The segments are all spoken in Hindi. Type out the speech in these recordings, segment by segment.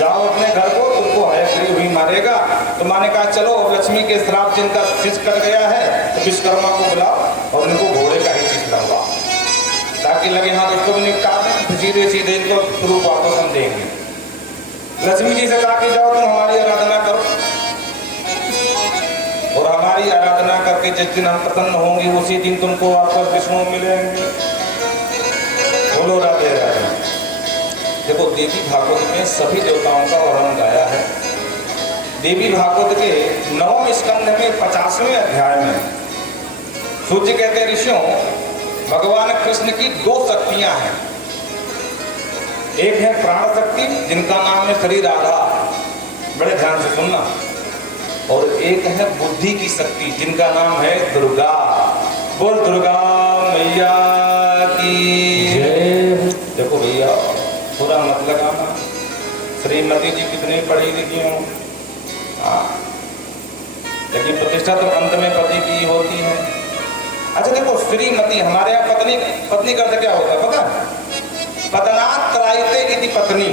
जाओ अपने घर को, तुमको हयग्रीव भी मारेगा। तो माँ ने कहा चलो, लक्ष्मी के श्राप जिनका शीश कट गया है तो विश्वकर्मा को बुलाओ और उनको घोड़े का ही शीश लगवाओ, ताकि लगे हाँ उसको भी निपटा दें, सीधे सीधे इनको स्वरूप वापस हम देंगे। लक्ष्मी जी से कहा कि जाओ तुम हमारी आराधना करो, और हमारी आराधना करके जिस दिन हम प्रसन्न होंगे उसी दिन तुमको वापस विष्णु मिलेंगे। बोलो राधे राधे। देखो देवी भागवत में सभी देवताओं का वर्णन गाया है। देवी भागवत के 9वें स्कंध में 50वें अध्याय में सूर्य कहते ऋषियों, भगवान कृष्ण की 2 शक्तियां हैं। एक है प्राण शक्ति जिनका नाम है श्री राधा, बड़े ध्यान से सुनना, और एक है बुद्धि की शक्ति जिनका नाम है दुर्गा। बोल दुर्गा मैया की जय। देखो भैया पूरा मत लगाना, श्रीमती जी कितनी पढ़ी लिखी हो, लेकिन प्रतिष्ठा तो अंत में पति की होती है। अच्छा देखो श्रीमती, हमारे यहाँ पत्नी, पत्नी का अर्थ क्या होता है पता है? पतनात् त्रायते इति पत्नी,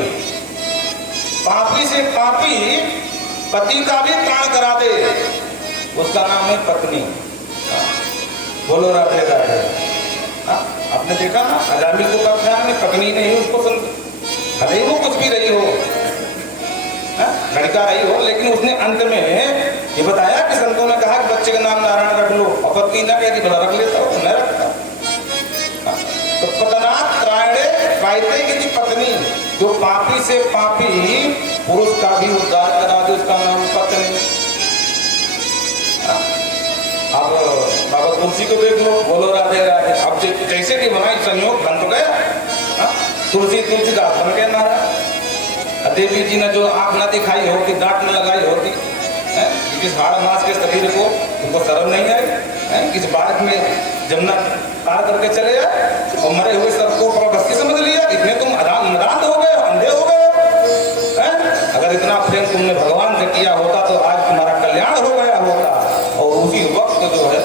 पापी से पापी पति का भी त्राण करा दे, उसका नाम है पत्नी। बोलो राधे राधे। आपने देखा ना अजामिल को कब ध्यान में पत्नी नहीं उसको भले ही वो कुछ भी रही हो, लड़का रही हो, लेकिन उसने अंत में ये बताया कि संतों ने कहा कि बच्चे का नाम नारायण रख लो, और पत्नी ना कहती भला रख लेता हो, नहीं रखता। तो पतनात् त्रायते इति पत्नी, जो पापी से पापी पुरुष का भी उद्धार करा दे उसका नाम पत्नी। अब बाबा तुलसी को देख लो, बोलो राधे राधे। अब जैसे कि बनाई संयोग बन तो गया, तुलसी तुलसीदास बन गया महाराज। देवी जी ने जो आंख ना दिखाई होती, दांत न लगाई होती, किस हाड़ मास के शरीर को उनको शर्म नहीं आई, किस बालक में जमुना पार करके चले जाए और मरे हुए सबको प्रभस्ती समझ लिया, इतने तुम अनाथ हो गए, अंधे हो गए। अगर इतना प्रेम तुमने भगवान से किया होता तो आज तुम्हारा कल्याण हो गया होता। और उसी वक्त जो है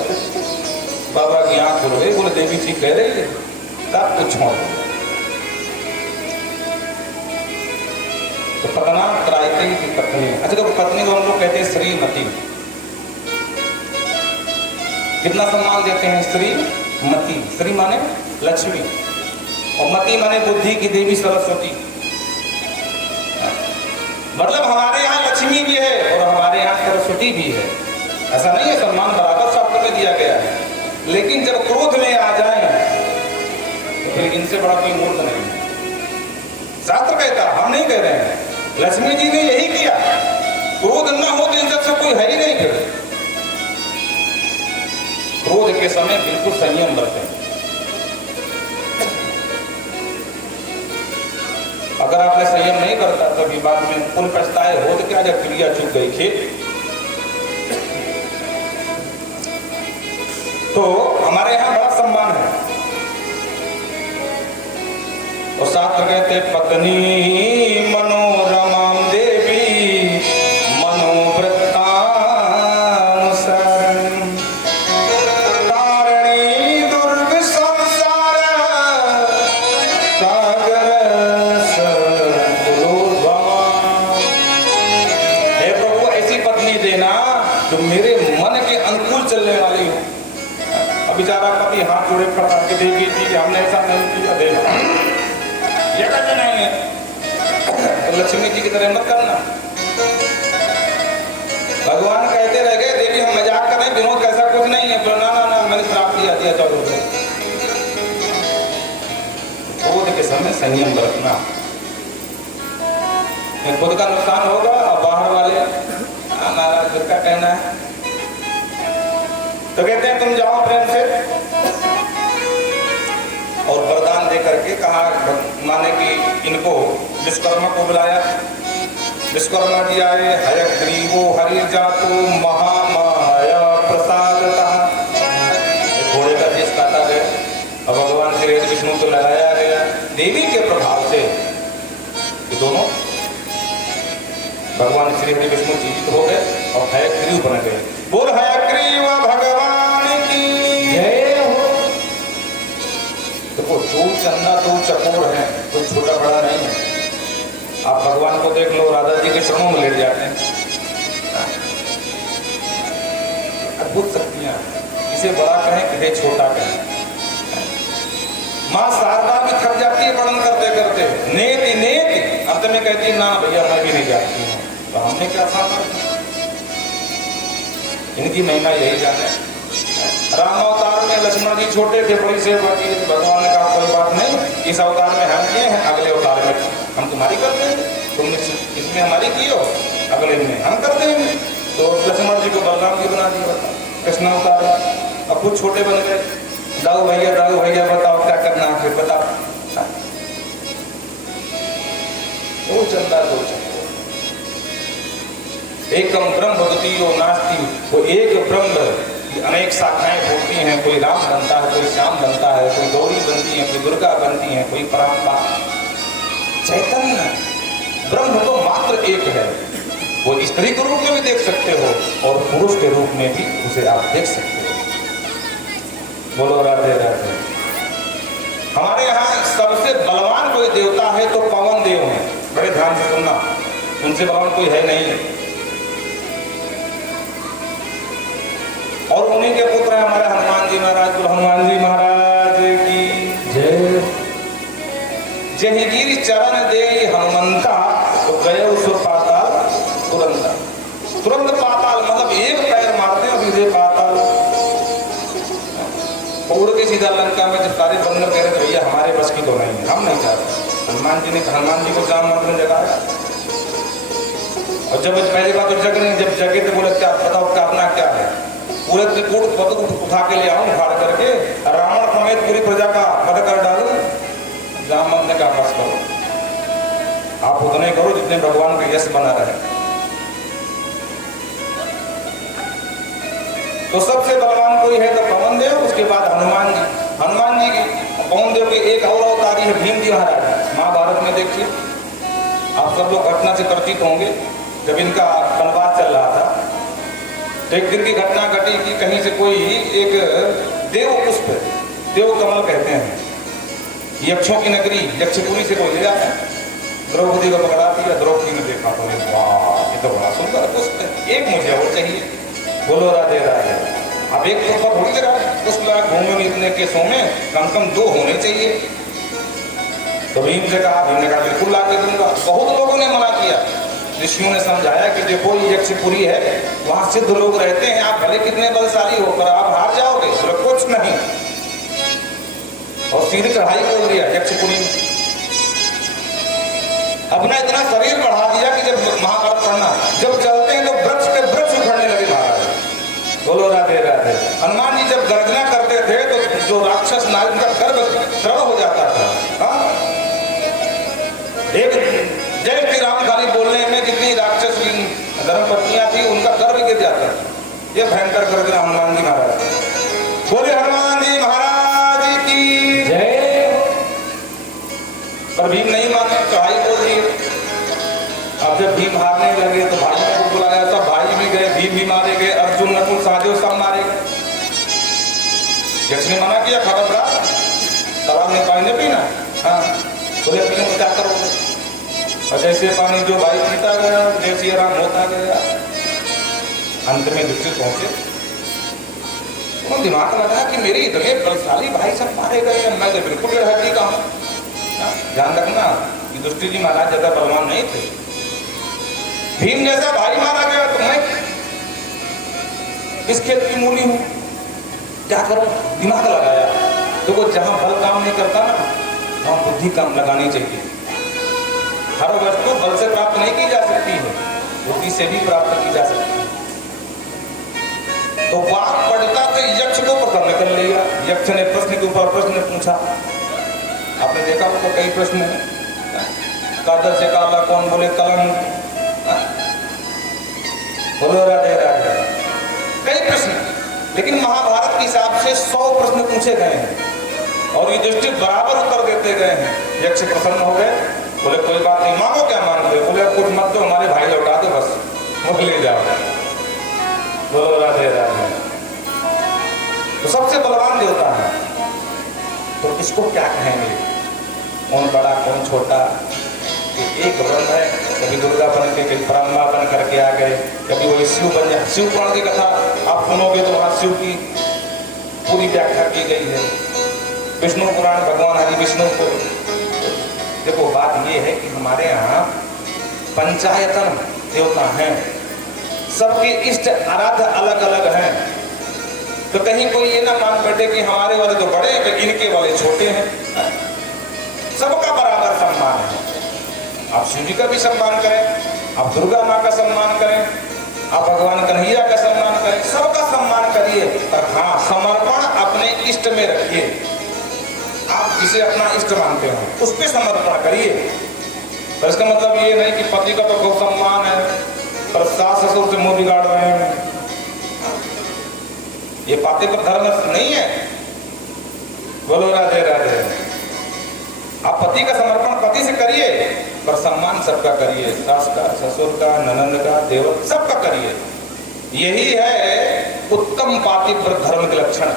बाबा की आंख खुल गई, बोले देवी जी कह रही है तब कुछ छोड़। तो पतनात् त्रायते इति पत्नी। अच्छा तो पत्नी को हम लोग कहते हैं श्रीमती। कितना सम्मान देते हैं श्रीमती। श्री माने लक्ष्मी और मती माने बुद्धि की देवी सरस्वती। मतलब हमारे यहाँ लक्ष्मी भी है और हमारे यहाँ सरस्वती भी है, ऐसा नहीं है, सम्मान बराबर शास्त्र में दिया गया है। लेकिन जब क्रोध में आ जाए तो फिर इनसे बड़ा कोई मूर्ख नहीं है। शास्त्र कहता, हम नहीं कह रहे हैं, लक्ष्मी जी ने यही किया। क्रोध न हो तो इन सबसे कोई है ही नहीं। फिर क्रोध के समय बिल्कुल संयम बरतें। अगर आपने संयम नहीं करता तो अभी बाद में पुल पछताए हो तो क्या, जब क्रिया चूक गई खेत। तो हमारे यहाँ बड़ा सम्मान है। और शास्त्र कहते पत्नी मनोरमाम देवी मनोवृत्तानुसारं तारिणी दुर्ग संसार सागर सकुलोद्भवा। हे प्रभु ऐसी पत्नी देना जो मेरे मन के अनुकूल चलने वाली हो। अब बेचारा पति हाथ जोड़े खड़ा के देवी जी हमने ऐसा नहीं किया, देना ये करना नहीं है तो लक्ष्मी जी की तरह मत करना। भगवान कहते रह गए देवी हम मजाक कर रहे हैं, विनोद कैसा कुछ नहीं है। तो ना ना ना मैंने श्राप दिया चलो। क्रोध के समय संयम बरतना, खुद का नुकसान होगा और बाहर वाले नाराज का कहना है। तो कहते हैं तुम जाओ प्रेम से, और वरदान दे करके कहा माने कि इनको विश्वकर्मा को बुलाया। विश्वकर्मा जी आए, हयग्रीवो हरि जातो महामाया प्रसादतः। घोड़े का देश काटा गया और भगवान श्री विष्णु को लगाया गया। देवी के प्रभाव से ये दोनों भगवान श्री हरि विष्णु जीवित हो गए और हयग्रीव बन गए। बोल हयग्रीव भगवान की जय हो। देखो दो चन्ना दो चकोर हैं, कोई छोटा बड़ा नहीं है। आप भगवान को देख लो, राधा जी के चरणों में लेट जाते हैं। अद्भुत शक्तियां, इसे बड़ा कहें किसे छोटा कहें। माँ शारदा भी थक जाती है वर्णन करते करते, नेति नेति, अंत में कहती है ना भैया मैं भी नहीं जानती हूँ। तो हमने क्या सामना, इनकी महिमा यही जाने। राम अवतार में लक्ष्मण जी छोटे थे, बड़ी सेवा की, भगवान ने कहा कोई बात नहीं, इस अवतार में हम किए हैं, अगले अवतार में हम तुम्हारी कर देंगे, तुमने इसमें हमारी की हो, अगले में हम कर देंगे। तो लक्ष्मण जी को बलराम जी बना दिया, कृष्ण अवतार। अब कुछ छोटे बन गए, दाऊ भैया बताओ क्या करना है, फिर बताओ। वो चलता है, वो चलता, एकम ब्रह्म द्वितीयो नास्ति, वो एक ब्रह्म अनेक शाखाएं होती हैं, कोई राम बनता है, कोई श्याम बनता है, कोई गौरी बनती है, कोई दुर्गा बनती है, कोई परात्मा। चैतन्य ब्रह्म तो मात्र एक है, वो स्त्री के रूप में भी देख सकते हो और पुरुष के रूप में भी उसे आप देख सकते हो। बोलो राधे राधे। हमारे यहाँ सबसे बलवान कोई देवता है तो पवन देव है, बड़े ध्यान से सुनना, उनसे बलवान कोई है नहीं। और उन्हीं के पुत्र है हमारे हनुमान जी महाराज। हनुमान जी महाराज की जय। जय गिरि चरण दे हनुमंता, तो गए उस पाताल तुरंत पाताल, मतलब एक पैर मारते हैं सीधे पाताल। उड़ के सीधा लंका में। जब सारे बंदर कह रहे भैया हमारे बस की तो नहीं है, हम नहीं चाहते, हनुमान जी को जाम मंत्र जगाया। और जब पहली बात तो जब जगे तो बोले क्या बताओ करना क्या है, पूरे त्रिकूट उठा के ले आऊं, फाड़ करके रावण समेत पूरी प्रजा का वध कर डालूं। जामवंत ने कहा बस करो, आप उतने करो जितने भगवान का यश बना रहे। तो सबसे बलवान कोई है तो पवन देव, उसके बाद हनुमान जी की पवन देव की एक और अवतारी है भीम जी महाराज। महाभारत में देखिए, आप सब लोग घटना से परिचित होंगे। जब इनका वनवास चल रहा था तो एक दिन की घटना घटी कि कहीं से कोई एक देव पुष्प, देव कमल कहते हैं, यक्षों की नगरी यक्षपुरी से कोई ले जाता है, द्रौपदी को पकड़ा दिया। द्रौपदी ने देखा तो वाह ये तो बड़ा सुंदर पुष्प है, एक मुझे और चाहिए। बोलो राधे राधे। अब एक पुष्प थोड़ी देर पुष्प घूमने इतने केसों में कम से कम 2 होने चाहिए। तो भीम से कहा, भीम ने कहा बिल्कुल ला के दूंगा। बहुत लोगों ने मना किया, ऋषियों ने समझाया कि देखो ये यक्षपुरी है, वहां सिद्ध लोग रहते हैं, आप भले कितने बलशाली हो पर आप हार जाओगे, तो कुछ नहीं। और सीधी चढ़ाई बोल दिया यक्षपुरी में, अपना इतना शरीर बढ़ा दिया कि जब महाभारत पढ़ना, जब चलते हैं तो वृक्ष के वृक्ष उखड़ने लगे महाराज। बोलो राधे राधे। हनुमान जी जब गर्जना करते थे तो जो राक्षस नाग का गर्भ द्रव हो जाता था। एक जय श्री राम खाली बोलने में जितनी राक्षस धर्मपत्नियां थी उनका गर्भ गिर जाता था। ये भयंकर गर्जना हनुमान जी महाराज। बोले हनुमान जी महाराज की जय। पर भीम नहीं माने, चढ़ाई बोल दिए। अब जब भीम हारने लगे तो भाई को बुलाया, तब भाई भी गए, भीम भी मारे गए, अर्जुन नकुल सहदेव सब मारे गए। यक्ष ने मना किया, खबरदार तलाब में पानी नहीं पीना। हाँ बोले पीने को क्या करोगे। और जैसे पानी जो भाई पीता गया, जैसे आराम होता गया, अंत में युधिष्ठिर पहुंचे। उन्होंने दिमाग लगाया कि मेरे इतने बलशाली भाई सब मारे गए, मैं तो बिल्कुल हड्डी का हूँ। ध्यान रखना युधिष्ठिर जी महाराज ज्यादा बलवान नहीं थे। भीम जैसा भाई मारा गया तो मैं इस खेत की मूली हूँ, क्या करूं। दिमाग लगाया। देखो जहां बल काम नहीं करता ना, वहां बुद्धि काम लगानी चाहिए। हर वस्तु बल से प्राप्त नहीं की जा सकती है, बुद्धि से भी प्राप्त की जा सकती है। तो बात पढ़ता तो यक्ष को प्रसन्न कर लिया। यक्ष ने प्रश्न के ऊपर प्रश्न पूछा। आपने देखा उसको कई प्रश्न है, कादर से काला कौन बोले कलंक। बोलो राधे राधे। कई प्रश्न, लेकिन महाभारत के हिसाब से 100 प्रश्न पूछे गए हैं और युधिष्ठिर बराबर उत्तर देते गए हैं। यक्ष प्रसन्न हो गए, बोले कोई बात नहीं, मांगो क्या मांगते हो। बोले कुछ मत दो, हमारे भाई लौटा दो, बस मुझे ले जाओ। बोलो राधे राधे। तो सबसे बलवान देवता है, तो इसको क्या कहेंगे, कौन बड़ा कौन छोटा, एक वर्ण है, कभी दुर्गा बन के, कभी ब्रह्मा बन करके आ गए, कभी वही शिव बन जाए। शिव पुराण की कथा आप सुनोगे तो वहाँ शिव की पूरी व्याख्या की गई है। विष्णु पुराण भगवान हरि विष्णु को। देखो बात ये है कि हमारे यहाँ पंचायतन देवता हैं, सबके इष्ट आराध्य अलग अलग हैं। तो कहीं कोई ये ना मान बैठे कि हमारे वाले तो बड़े हैं, इनके वाले छोटे हैं। सबका बराबर सम्मान है। आप शिव जी का भी सम्मान करें, आप दुर्गा माँ का सम्मान करें, आप भगवान कन्हैया का सम्मान करें, सबका सम्मान करिए। पर हाँ, समर्पण अपने इष्ट में रखिए। आप जिसे अपना इष्ट मानते हो उस पर समर्पण करिए। पर इसका मतलब ये नहीं कि पति का तो बहुत सम्मान है पर सास ससुर से मुंह बिगाड़ रहे हैं। ये बातें पर धर्म नहीं है। बोलो राधे राधे। आप पति का समर्पण पति से करिए पर सम्मान सबका करिए, सास का, ससुर का, ननंद का, देवर सबका करिए। यही है उत्तम पातिव्रत धर्म के लक्षण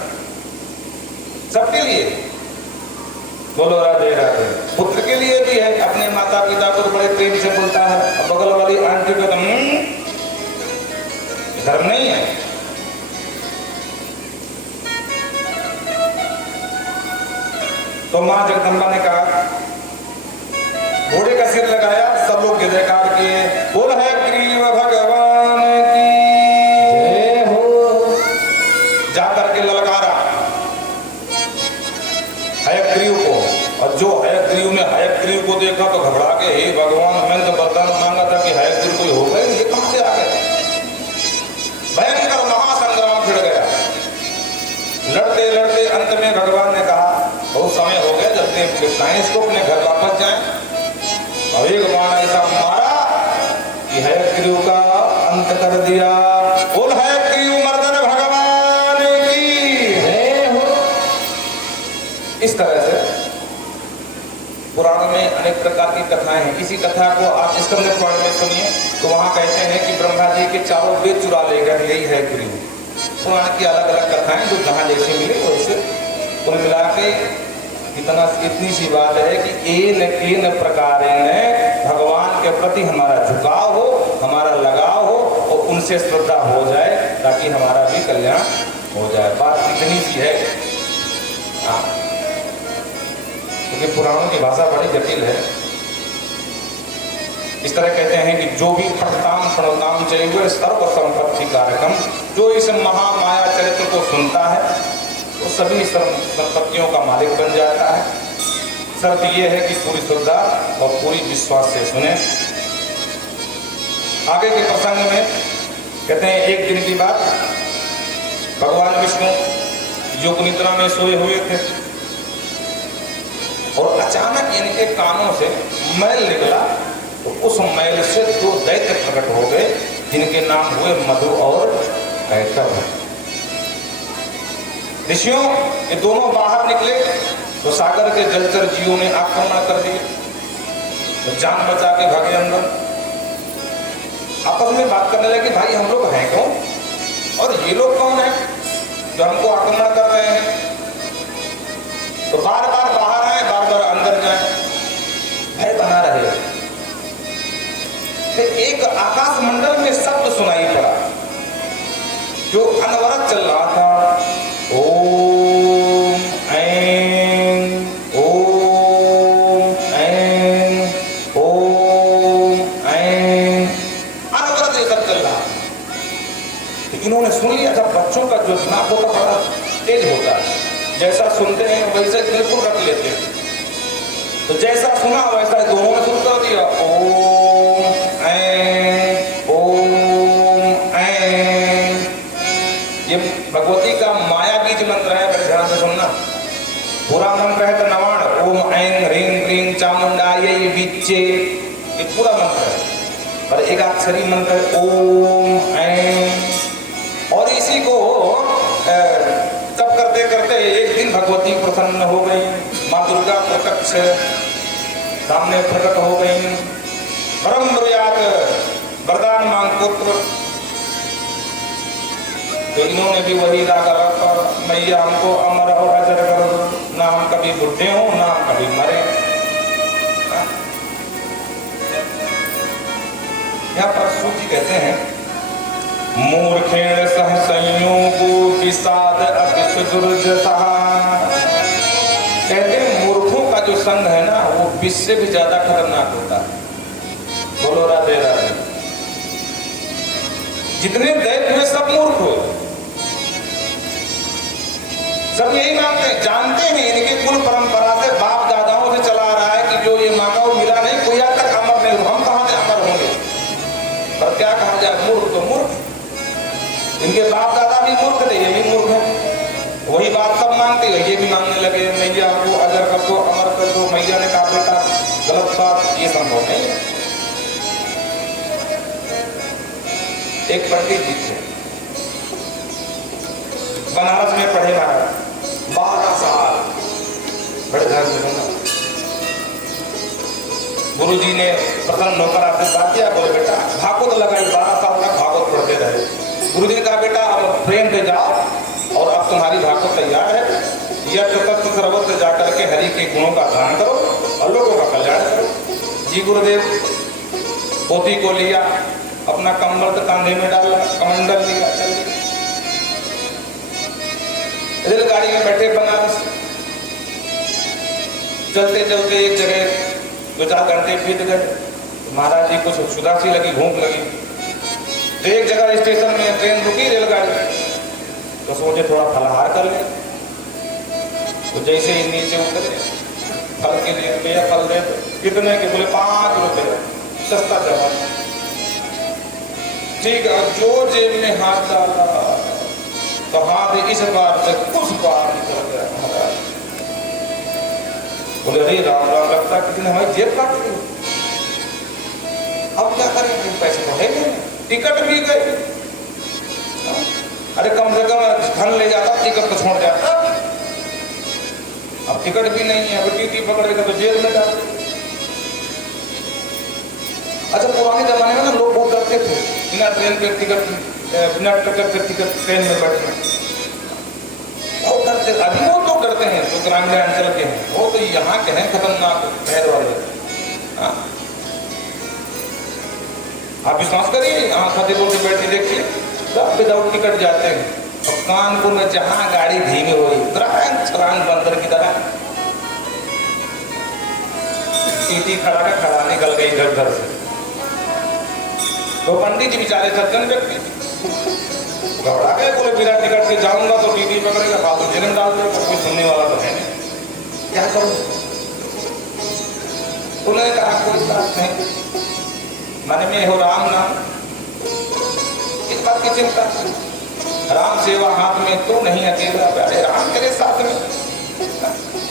सबके लिए। बोलो राधे राधे। पुत्र के लिए भी है, अपने माता पिता को बड़े प्रेम से बोलता है, बगल वाली आंटी को तो धर्म नहीं है। तो मां जगदम्बा ने कहा, घोड़े का सिर लगाया, सब लोग जयकार किए, बोल है ग्रीव भगवान की जय हो। जाकर के ललकारा हयग्रीव को, और जो हयग्रीव ने हयग्रीव को देखा तो घबरा के, हे भगवान मैंने तो वरदान मांगा था कि हयग्रीव कोई होगा ही, ये कहां से आ गए। भयंकर महासंग्राम छिड़ गया। लड़ते लड़ते अंत में भगवान ने कहा, बहुत समय हो गया, जब लिपटाएं इसको, अपने घर वापस जाएं। और एक बाण ऐसा मारा कि हयग्रीव का अंत कर दिया। बोल हयग्रीव मर्दन भगवान की जय हो। इस तरह से पुराण में अनेक प्रकार की कथाएं हैं। इसी कथा को आप स्कंद पुराण में सुनिए तो वहां कहते हैं कि ब्रह्मा जी के चारों वेद चुरा लेगा, यही है ग्रीव। पुराण की अलग अलग कथाएं जो जहां जैसे मिले वैसे कुल मिला के इतनी सी बात है कि एन प्रकार भगवान के प्रति हमारा झुकाव हो, हमारा लगाव हो और उनसे श्रद्धा हो जाए ताकि हमारा भी कल्याण हो जाए। बात इतनी सी है। क्योंकि पुराणों की भाषा बड़ी जटिल है। इस तरह कहते हैं कि जो भी पठताम प्रणताम चाहिए सर्व संपत्ति कारकम, जो इस महामाया चरित्र को सुनता है वो सभी संपत्तियों का मालिक बन जाता है। शर्त यह है कि पूरी श्रद्धा और पूरी विश्वास से सुने। आगे के प्रसंग में कहते हैं, एक दिन की बात, भगवान विष्णु योग निद्रा में सोए हुए थे और अचानक इनके कानों से मैल निकला। तो उस मैल से दो दैत्य प्रकट हो गए जिनके नाम हुए मधु और कैटभ। ऋषियों ये दोनों बाहर निकले तो सागर के जलचर जीवों ने आक्रमण कर दिए, तो जान बचा के भागे अंदर। आपस में बात करने लगे, भाई हम लोग हैं कौन और ये लोग कौन है जो हमको आक्रमण कर रहे हैं। तो बार बार बाहर आए, बार बार अंदर जाए, भय बना रहे। फिर एक आकाश मंडल में शब्द सुनाई पड़ा जो अनवरत चल रहा था, ओम ऐं ओम ऐं ओम ऐं, अनवरत ये सब चल रहा। तो इन्होंने सुन लिया। जब बच्चों का जो दिमाग होता बड़ा तेज होता है, जैसा सुनते हैं वैसे बिल्कुल रख लेते हैं। तो जैसा सुना वैसा दोनों ने शुरू कर दिया, ओम ऐं ओम ऐं। ये भगवती का माया बीज मंत्र है, बड़े ध्यान से सुनना। पूरा मंत्र है तो नवाण, ओम ऐं ह्रीं क्लीं चामुंडायै विच्चे, ये पूरा मंत्र है। पर एक अक्षरी मंत्र है ओम ऐं। और इसी को तब करते करते एक दिन भगवती प्रसन्न हो गई। माँ दुर्गा प्रत्यक्ष सामने प्रकट हो गई। ब्रह्मयाग वरदान मांग पुत्र। तो इन्होंने भी वही राग रखा, मैया हमको अमर और अजर कर दो, ना हम कभी बुढ़े हो ना हम कभी मरे। यहाँ पर सूची कहते हैं मूर्खेण सह संयोगो विषाद अतिश दुर्दशा। कहते हैं मूर्खों का जो संग है ना वो विष से भी ज्यादा खतरनाक होता है। बोलो राधे राधे। जितने दैत्य हैं सब मूर्ख हो, सब यही मानते हैं, जानते हैं इनके कुल परंपरा से बाप दादाओं से चला आ रहा है कि जो ये मांगा वो मिला नहीं, कोई आज तक अमर नहीं हुआ, हम कहां से अमर होंगे। पर क्या कहा जाए, मूर्ख तो मूर्ख। इनके बाप दादा भी मूर्ख थे, ये भी मूर्ख है। वही बात सब मानते हैं, ये भी मानने लगे मैया को अजर कर दो, अमर कर दो। मैया ने कहा बेटा गलत बात, ये संभव नहीं है। एक पंडित जी थे, बनारस में पढ़े महाराज, 12 साल बड़े ध्यान से सुनना। गुरु जी ने प्रसन्न होकर आशीर्वाद दिया, बोले बेटा भागवत लगाई, 12 साल तक भागवत पढ़ते रहे। गुरु जी ने कहा बेटा अब प्रेम से जाओ और अब तुम्हारी भागवत तैयार है, यह तत्व सरोवर से जाकर के हरि के गुणों का गान करो और लोगों का कल्याण करो। जी गुरुदेव पोती को लिया, अपना कमंडल कंधे में डाला, कमंडल लिया, चल दिया। रेलगाड़ी में बैठे बनारस, चलते चलते एक जगह 2-4 घंटे बीत गए। महाराज जी को क्षुधा सी लगी, भूख लगी, तो एक जगह स्टेशन में ट्रेन रुकी रेलगाड़ी, तो सोचे थोड़ा फलहार कर ले। तो जैसे ही नीचे उतरे, फल के लिए भैया फल दे, कितने के, बोले 5 रुपए, सस्ता जवाब। ठीक है, जो जेब में हाथ डाला तो हाथ इस बार से उस बार निकल गया। महाराज बोले अरे राम राम, लगता किसी ने हमारी जेब काट दी, अब क्या करें, पैसे तो है नहीं, टिकट भी गए। अरे कम से कम धन ले जाता, टिकट तो छोड़ जाता, अब टिकट भी नहीं है, अब टीटी पकड़ेगा तो जेल में डाल। अच्छा पुराने जमाने में ना लोग बहुत डरते थे बिना ट्रेन के टिकट, बिना टिकट के टिकट ट्रेन में बैठना, बहुत डरते। अभी वो लोग डरते हैं जो ग्रामीण अंचल के हैं, वो तो यहाँ के हैं खतरनाक पैर वाले। आप विश्वास करिए, यहाँ फतेहपुर से बैठे देखिए, सब विदाउट टिकट जाते हैं। और कानपुर में जहाँ गाड़ी धीमी हो रही, छलांग बंदर की तरह, टीटी खड़ा का खड़ा निकल गई घर से। तो पंडित जी बेचारे सज्जन व्यक्ति घबरा गए, बोले बिना टिकट के जाऊंगा तो टीटी पकड़ेगा, फालतू जेल में डाल देगा, कोई सुनने वाला तो है नहीं, क्या करूं। उन्होंने कहा कोई बात नहीं, मन में हो राम नाम, इस बात की चिंता, राम सेवा हाथ में तो नहीं अकेला, प्यारे राम तेरे साथ में।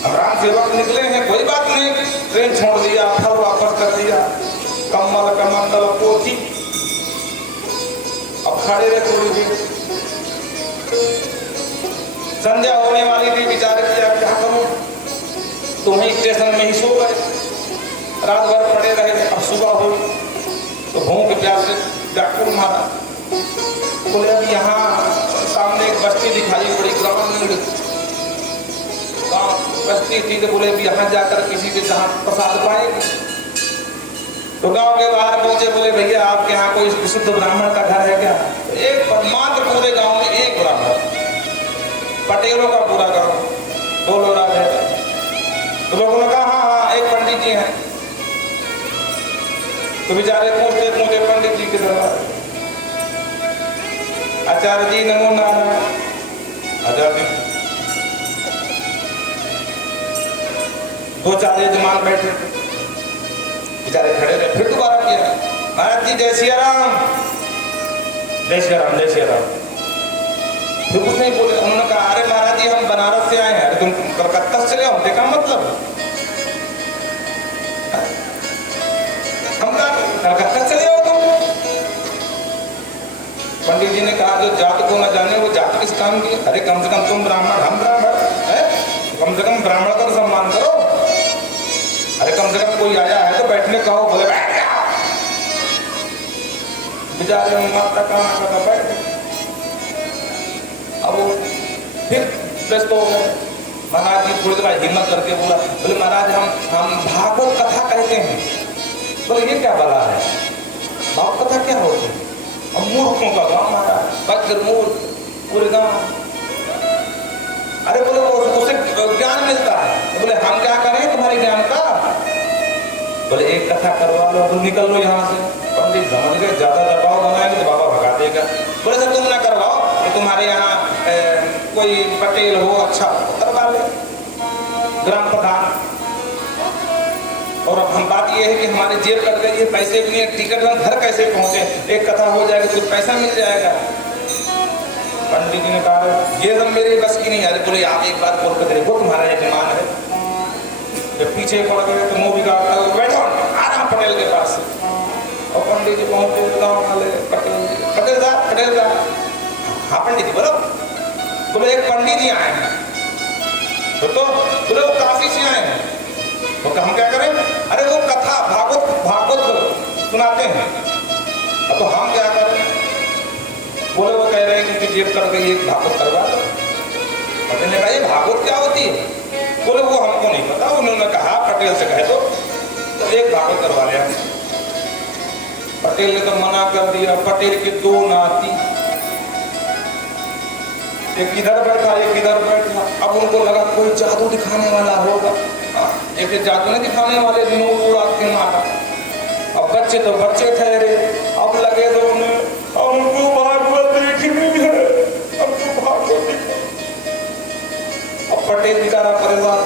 हम राम सेवा निकले हैं, कोई बात नहीं। ट्रेन छोड़ दिया, फल वापस कर दिया, कमल कमंडल पोथी, अब खड़े रहे थोड़ी देर। संध्या होने वाली थी, बेचारे क्या करूं, तुम्हें स्टेशन में ही सो गए, रात भर पड़े रहे। अब सुबह हुई तो भूख प्यास से व्याकुल मारा। बोले अब यहाँ सामने एक बस्ती दिखाई बड़ी, ग्रामीण बस्ती थी, तो बोले अब यहाँ जाकर किसी से जहाँ प्रसाद पाएंगे। तो गांव के बाहर पहुंचे, बोले भैया आपके यहाँ कोई विशुद्ध ब्राह्मण का घर है क्या। तो एक मात्र पूरे गांव में एक ब्राह्मण, पटेलों का पूरा गांव। बोलो राधे। तो लोगों ने कहा हाँ हाँ एक पंडित जी हैं। तो बेचारे पूछते पूछते पंडित जी के दरबार, आचार्य जी नमो नारायण। आचार्य जी 2-4 यजमान बैठे, बेचारे खड़े रहे। फिर दोबारा किया, महाराज जी जय सिया राम, जय सिया राम, जय सिया राम। फिर कुछ नहीं बोले। उन्होंने कहा अरे महाराज जी हम बनारस से आए हैं। अरे तुम कलकत्ता से चले आओ, देखा मतलब हम कलकत्ता चले आओ तुम। पंडित जी ने कहा जो जात को न जाने वो जात किस काम की। अरे कम से कम तुम ब्राह्मण, हम ब्राह्मण है, कम से कम ब्राह्मण का तो सम्मान करो। अरे कम से कम कोई आया है तो बैठने कहो। बोले बैठ जा। बेचारे माता कहाँ बैठ। अब फिर व्यस्त हो गए। महाराज जी थोड़ी देर हिम्मत करके बोला, बोले महाराज हम भागवत कथा कहते हैं। बोले ये क्या बला है। भाव कथा क्या होती है? अब मूर्खों का गांव हमारा, वज्र मूर्ख पूरे गांव। अरे बोले उसे ज्ञान मिलता है, बोले हम क्या करें तुम्हारे ज्ञान का? बोले एक कथा करवा लो तो निकल लो यहाँ से। पंडित समझ गए ज्यादा दबाव बनाएंगे तो बाबा भगा देगा। बोले सर तुम ना करवाओ, तो तुम्हारे यहाँ कोई पटेल हो अच्छा करवा ले, ग्राम प्रधान। और अब हम बात ये है कि हमारी जेब कट गई है, पैसे भी नहीं, टिकट में घर कैसे पहुंचे? एक कथा हो जाएगी तो पैसा मिल जाएगा। पंडित जी ने कहा ये सब मेरी बस की नहीं है। बोले आप एक बार बोल कर देखो, तुम्हारा यजमान है। जब पीछे पड़ गए तो मुंह भी काटता, बैठो आराम पटेल के पास। और पंडित जी पहुंचे गाँव वाले, पटेल साहब। हाँ पंडित जी बोलो। बोले एक पंडित जी आए हैं। तो बोले वो काशी से आए हैं। तो हम क्या करें? अरे वो कथा भागवत सुनाते हैं। अब तो हम क्या करें? बोले वो कह रहे हैं कि जेब कर गई एक भागवत करवा दो। पटेल ने कहा ये भागवत क्या होती है? बोले वो हमको नहीं पता। उन्होंने कहा पटेल से कहे तो एक भागवत करवा लिया। पटेल ने तो मना कर दिया। पटेल के दो नाती, एक इधर बैठा एक इधर बैठा। अब उनको लगा कोई जादू दिखाने वाला होगा। एक जादू नहीं दिखाने वाले नूर उड़ा के मारा। अब बच्चे तो बच्चे ठहरे, अब लगे तो हमको भागवत देखनी है, हमको भागवत देखनी। अब पटेल बेचारा परेशान,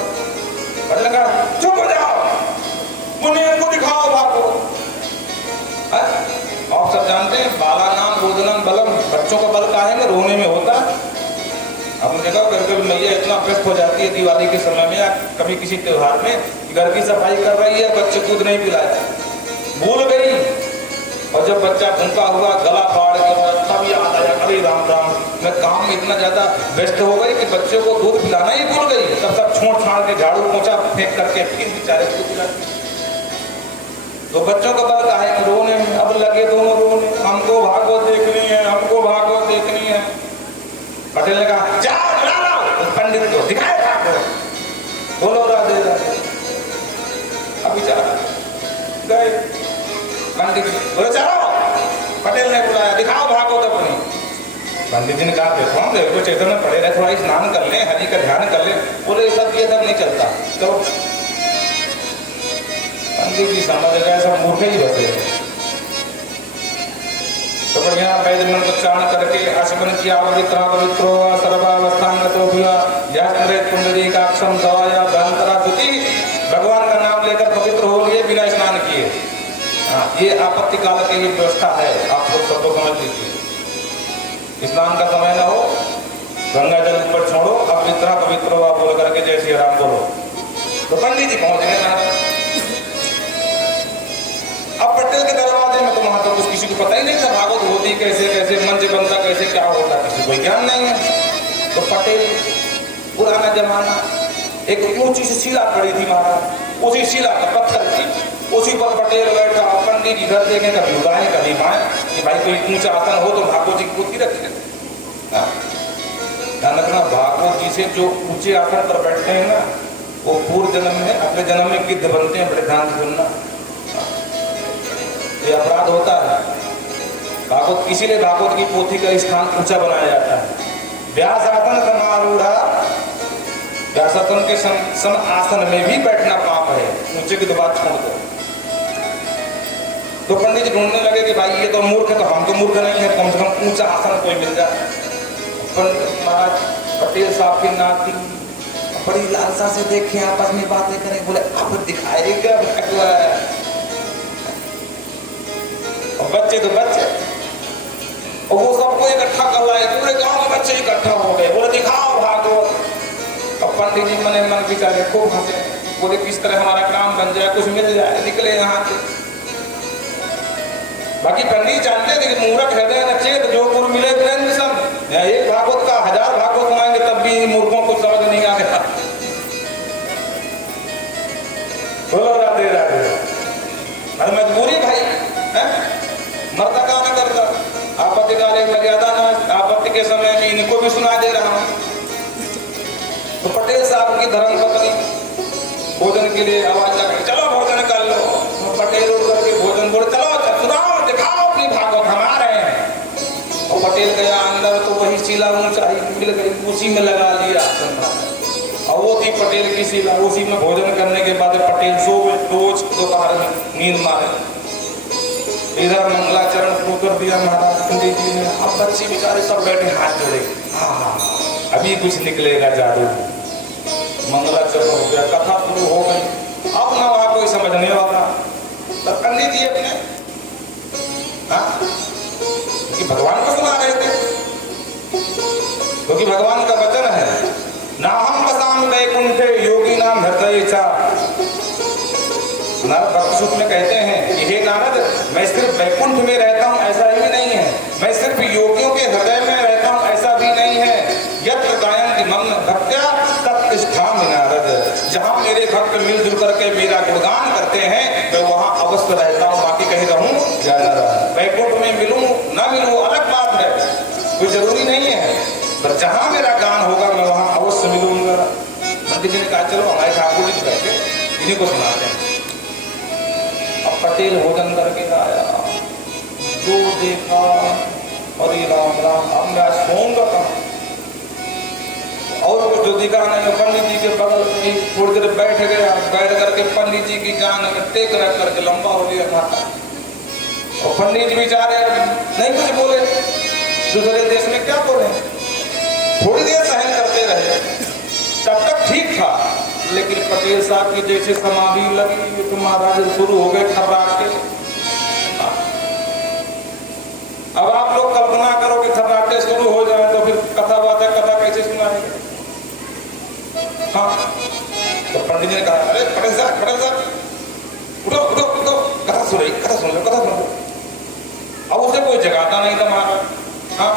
पटेल लगा चुप हो जाओ, मुझे इनको दिखाओ भागवत। आप सब जानते हैं बाला नाम रोदनम बलम, बच्चों का बल काहे में रोने में होता है। आपने देखा कभी मैया इतना व्यस्त हो जाती है दिवाली के समय में या कभी किसी त्योहार में, घर की सफाई कर रही है, बच्चे दूध नहीं पिलाए, भूल गई। और जब बच्चा भूखा हुआ गला फाड़ के तब याद आया अरे राम राम, मैं काम में इतना ज्यादा व्यस्त हो गई कि बच्चे को दूध पिलाना ही भूल गई। तब सब छोड़ छाड़ के झाड़ू पोछा फेंक करके फिर बेचारे को पिलाती। तो बच्चों का बल काहे में रोने में। अब लगे दोनों रोने, हमको भागवत देखनी है, हमको भागवत देखनी है। पटेल ने कहा जाओ बुला लाओ उस पंडित को, दिखाए भागवत, बोलो राधे राधे। अब बेचारा गए पंडित जी, बोले चलो। पटेल ने बुलाया, दिखाओ भागवत अपनी। पंडित जी ने कहा देखो हम देखो चैतन्य में पड़े रहे, थोड़ा स्नान कर ले, हरि का ध्यान कर ले। बोले ये सब नहीं चलता। तो पंडित जी समझ गए सब मूर्ख ही बचे। तो बढ़िया वैद मंत्र उच्चारण करके आशमन किया, पवित्रा पवित्रो सर्वावस्थांगतो भूया यात्रे पुंडरीकाक्षम दवाया भयंकरा स्तुति। भगवान का नाम लेकर पवित्र हो लिए बिना स्नान किए। ये आपत्ति काल की व्यवस्था है, आप लोग सबको समझ लीजिए। स्नान का समय ना हो, गंगा जल ऊपर छोड़ो, अब पवित्रा पवित्रो आप बोल करके जय श्री राम बोलो। तो पंडित जी पहुंच गए ना। अब पटेल के दरवाजे में तो वहां तो कुछ किसी को पता ही नहीं था भागवत होती कैसे, कैसे मंच बनता, कैसे क्या होता, किसी को ज्ञान नहीं है। तो पटेल पुराना जमाना, एक ऊंची सी शिला पड़ी थी महाराज, उसी शिला का पत्थर थी, उसी पर पटेल बैठा। पंडित इधर देखे कभी उगाए कभी बाएं कि भाई कोई ऊंचा आसन हो तो भागवत जी की पोथी रखे। ध्यान रखना भागवत जी से जो ऊंचे आसन पर बैठते हैं ना वो पूर्व जन्म में अगले जन्म में गिद्ध बनते हैं। बड़े ध्यान से सुनना, ये अपराध होता है। भागवत इसीलिए भागवत की पोथी का स्थान ऊंचा बनाया जाता है। व्यासासन समारूढ़ा, व्यासासन के सम आसन में भी बैठना पाप है, ऊंचे की तो बात छोड़ दो। तो पंडित जी ढूंढने लगे कि भाई ये तो मूर्ख है, तो हम तो मूर्ख नहीं है, कम से कम ऊंचा आसन कोई मिल जाए। पंडित महाराज पटेल साहब की नाती बड़ी लालसा से देखे, आपस में बातें करें। बोले आप दिखाएगा बच्चे तो बच्चे, और वो सबको इकट्ठा कर लाए, पूरे गांव में बच्चे इकट्ठा हो गए। बोले दिखाओ भागवत। अब पंडित जी मने मन बेचारे खूब हंसे। बोले किस तरह हमारा काम बन जाए, कुछ मिल जाए। निकले यहाँ से। बाकी पंडित जानते थे कि मूर्ख हृदय न चेत, जो गुरु मिले प्रेम सब। एक भागवत का 1000 भागवत मांगे तब भी मूर्खों को समझ नहीं आ गया। बोलो राधे राधे। अरे मजबूरी भाई है, मरता का ना करता। आपत्ति काले मर्यादा न, आपत्ति के समय में इनको भी सुना दे रहा हूं। तो पटेल साहब की धर्मपत्नी भोजन के लिए आवाज लगा, चलो भोजन कर लो। तो पटेल उठ करके भोजन बोले चलो सुनाओ दिखाओ शिला ऊंचाई मिल गई, उसी में लगा लिया। और वो थी पटेल की शिला, उसी में भोजन करने के बाद पटेल सो गए। रोज दोपहर में नींद मारे, इधर मंगलाचरण शुरू कर दिया महाराज पंडित जी ने। अब बच्चे बेचारे सब बैठे हाथ जोड़े, अभी कुछ निकलेगा जादू। मंगलाचरण हो गया, कथा शुरू हो गई। अब ना वहां कोई समझने वाला, पंडित जी अपने कि भगवान को सुना रहे थे, क्योंकि भगवान का वचन है ना हम बसाम वैकुंठे योगी नाम हृदय चा। नारद भक्त सूत्र में कहते हैं कि हे नारद, मैं सिर्फ वैकुंठ में रहता हूँ ऐसा ही नहीं है, मैं सिर्फ योगियों के हृदय में रहता हूँ ऐसा भी नहीं है। यत्र गायन्ति मम भक्त्या तत्तिष्ठामि नारद, जहाँ मेरे भक्त मिलजुल करके मेरा गुणगान करते हैं मैं वहाँ अवश्य रहता हूँ, बाकी कहीं रहूँ या न रहूँ। वैकुंठ में मिलूँ न मिलूँ अलग बात है, कोई जरूरी नहीं है, पर जहाँ मेरा गान होगा मैं वहाँ अवश्य मिलूंगा। पंडित जी ने कहा चलो हमारे ठाकुर जी बैठे इन्हीं को सुनाते हैं। अब पटेल भोजन करके आया, जो देखा अरे राम राम, अब मैं सोऊंगा कहाँ, और कुछ जो दिखा नहीं। पंडित जी के बगल में थोड़ी देर बैठ गया, बैठ करके पंडित जी की जान में टेक रख करके लंबा हो लिया था। और पंडित जी बेचारे नहीं कुछ बोले, दूसरे देश में क्या बोले, थोड़ी देर सहन करते रहे, तब तक ठीक था। लेकिन पटेल साहब की जैसे समाधि लगी तो महाराज शुरू हो गए खर्राटे। अब आप लोग कल्पना करो कि खर्राटे शुरू हो जाए तो फिर कथा बातें कथा कैसे सुनाएंगे। हाँ, तो पंडित जी ने कहा अरे पटेल साहब उठो उठो उठो, कथा सुन लो कथा सुन लो। अब उसे कोई जगाता नहीं था महाराज। हाँ,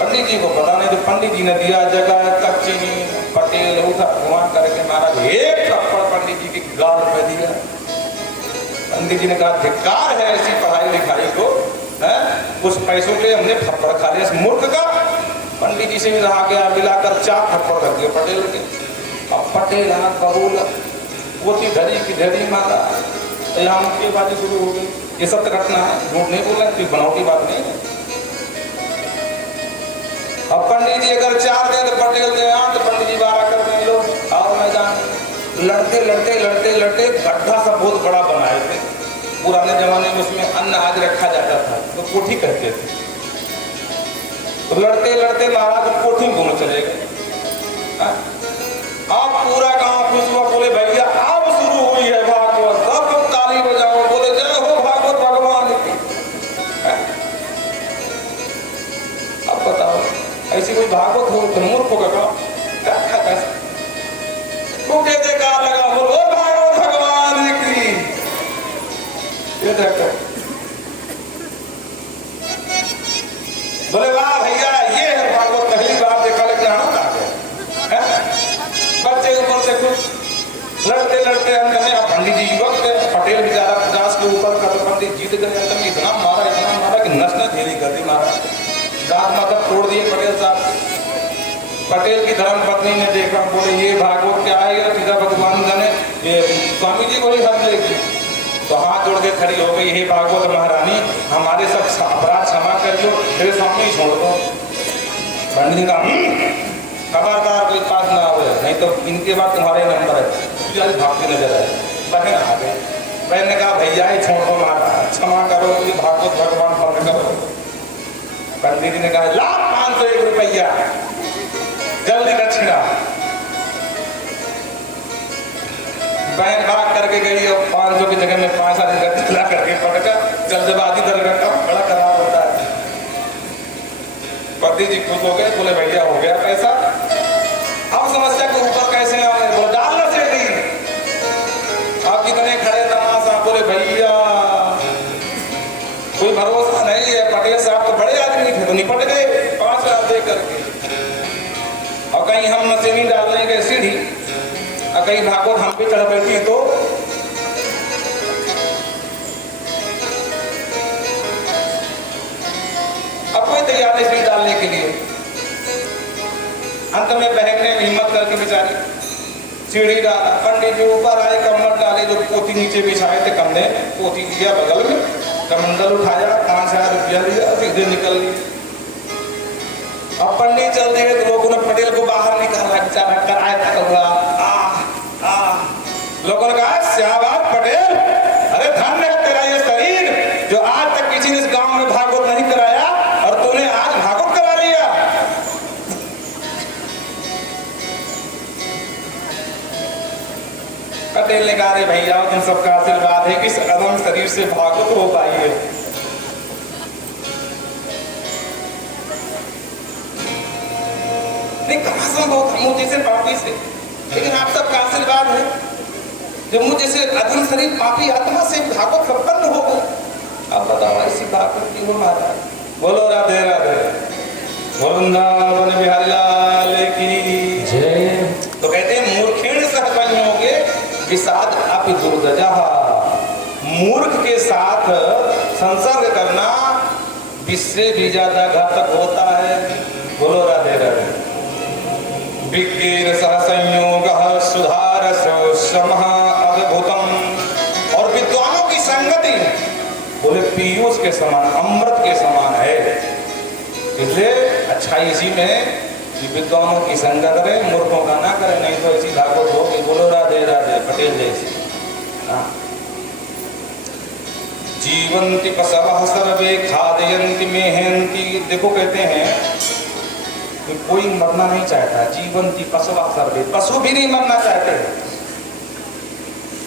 पंडित जी को पता नहीं, तो पंडित जी ने दिया जगह कच्ची नींद। पटेल उठा, घुमा करके महाराज एक थप्पड़ पंडित जी की गाल पे दिया। पंडित जी ने कहा धिक्कार है ऐसी पढ़ाई लिखाई को, कुछ पैसों के हमने थप्पड़ खा लिया इस मूर्ख का। पंडित जी से भी रहा गया, मिलाकर 4 थप्पड़ रख दिए पटेल के। अब पटेल कबूल वो थी धरी की धरी मारा, यहाँ मुक्केबाजी शुरू हो गई। ये सब घटना है, झूठ नहीं बोल रहे, कोई बनावटी बात नहीं है। अब पंडित जी अगर 4 दे तो पटेल दे 8, तो पंडित जी 12 कर दें लोग। और मैदान लड़ते लड़ते लड़ते लड़ते गड्ढा सा बहुत बड़ा बनाए थे। पुराने जमाने में उसमें अन्न आदि रखा जाता था, तो कोठी कहते थे। तो लड़ते लड़ते महाराज कोठी में दोनों चले गए। अब पूरा गांव खुश हुआ, बोले भैया अब शुरू हुई है भागवत, सब ताली बजाओ, बोले जय हो भागवत भगवान की। अब बताओ ऐसी कोई भागवत हो तो मूर्ख होगा क्या वो कहते का लगा, बोलो भागवत भगवान की। ये देखो बोले वाह भैया ये है भागवत, पहली बार देखा, लेकिन आनंद आ गया। बच्चे ऊपर से कुछ लड़ते लड़ते अंत में पंडित जी युवक थे, पटेल बेचारा 50 के ऊपर का, तो पंडित जीत गए। अंत में इतना मारा कि नस न झेली कर दी महाराज, दांत मतलब तोड़ दिए पटेल साहब। पटेल की धर्म पत्नी ने देखा, बोले ये भागवत क्या है, सीधा भगवान जाने ये स्वामी जी को ही हद लेगी। तो हाथ जोड़ के खड़ी हो गई, हे भागवत महारानी हमारे सब अपराध क्षमा कर दो, फिर स्वामी छोड़ दो। पंडित जी का खबरदार कोई पास ना हो, नहीं तो इनके बाद तुम्हारे नंबर है। भागते नजर आए, बहन आ गए। बहन ने कहा भैया ही छोड़ दो महाराज, क्षमा करो, मुझे भागवत भगवान बंद करो। पंडित जी ने कहा ला 501 रुपया जल्दी दक्षिणा। बहन भाग करके गई और 500 की जगह में 5 ला करके पटका। जल्दबाजी दरगट का बड़ा खराब होता है। पंडित जी खुश हो गए, बोले भैया हो गया पैसा, अब समस्या के ऊपर कैसे आए, बोले डालना से नहीं। आप कितने खड़े तमाशा, बोले भैया कोई भरोसा नहीं है, पटेल साहब तो बड़े आदमी थे, तो निपट गए 5,000 दे करके। और कहीं हम मशीनी डालने गए सीढ़ी, और कहीं भागवत हम पे चढ़ बैठी है, तो अब कोई तैयार नहीं सीढ़ी डालने के लिए। अंत में बहन ने हिम्मत करके बेचारी सीढ़ी डाला। पंडित जी ऊपर आए, कमंडल डाले, जो पोती नीचे बिछाए थे कमरे में, पोती दिया बगल में, कमंडल उठाया, 5,000 रुपया लिया, सीधे निकल लिए। पंडित चल दिए तो लोगों ने पटेल को बाहर निकाला, बेचारा कराए तक हुआ। लोगों ने कहा शाबाश पटेल, अरे धन्य है तेरा ये शरीर जो आज तक किसी ने इस गांव में भागवत नहीं कराया और तूने आज भागवत करा लिया। पटेल ने कहा, भैया तुम सबका आशीर्वाद है कि इस अदम शरीर से भागवत हो पाई है। नहीं कहां संभव था मुझ जैसे पापी से, लेकिन आप सबका आशीर्वाद है जो मुझ जैसे अधम शरीर पापी आत्मा से भागवत संपन्न हो गई। अब बताओ ऐसी भागवत की हो महाराज। बोलो राधे राधे, वृंदावन बिहारी लाल की जय। तो कहते हैं मूर्खेण सह संयोगे विषाद अपि दुर्गजः, मूर्ख के साथ संसर्ग करना विष से भी ज्यादा घातक होता है। बोलो राधे राधे। विज्ञेन सह संयोगः सुधारस समः अद्भुतम, और विद्वानों की संगति बोले पीयूष के समान, अमृत के समान है। इसलिए अच्छा इसी में कि विद्वानों की संगत करें, मूर्खों का ना करें, नहीं तो ऐसी भागवत होगी। बोलो राधे राधे। पटेल जैसी जीवंति पशवः सर्वे खादयन्ति मेहन्ति। देखो कहते हैं कि कोई मरना नहीं चाहता, जीवंति पशवः सर्वे, पशु भी नहीं मरना चाहते,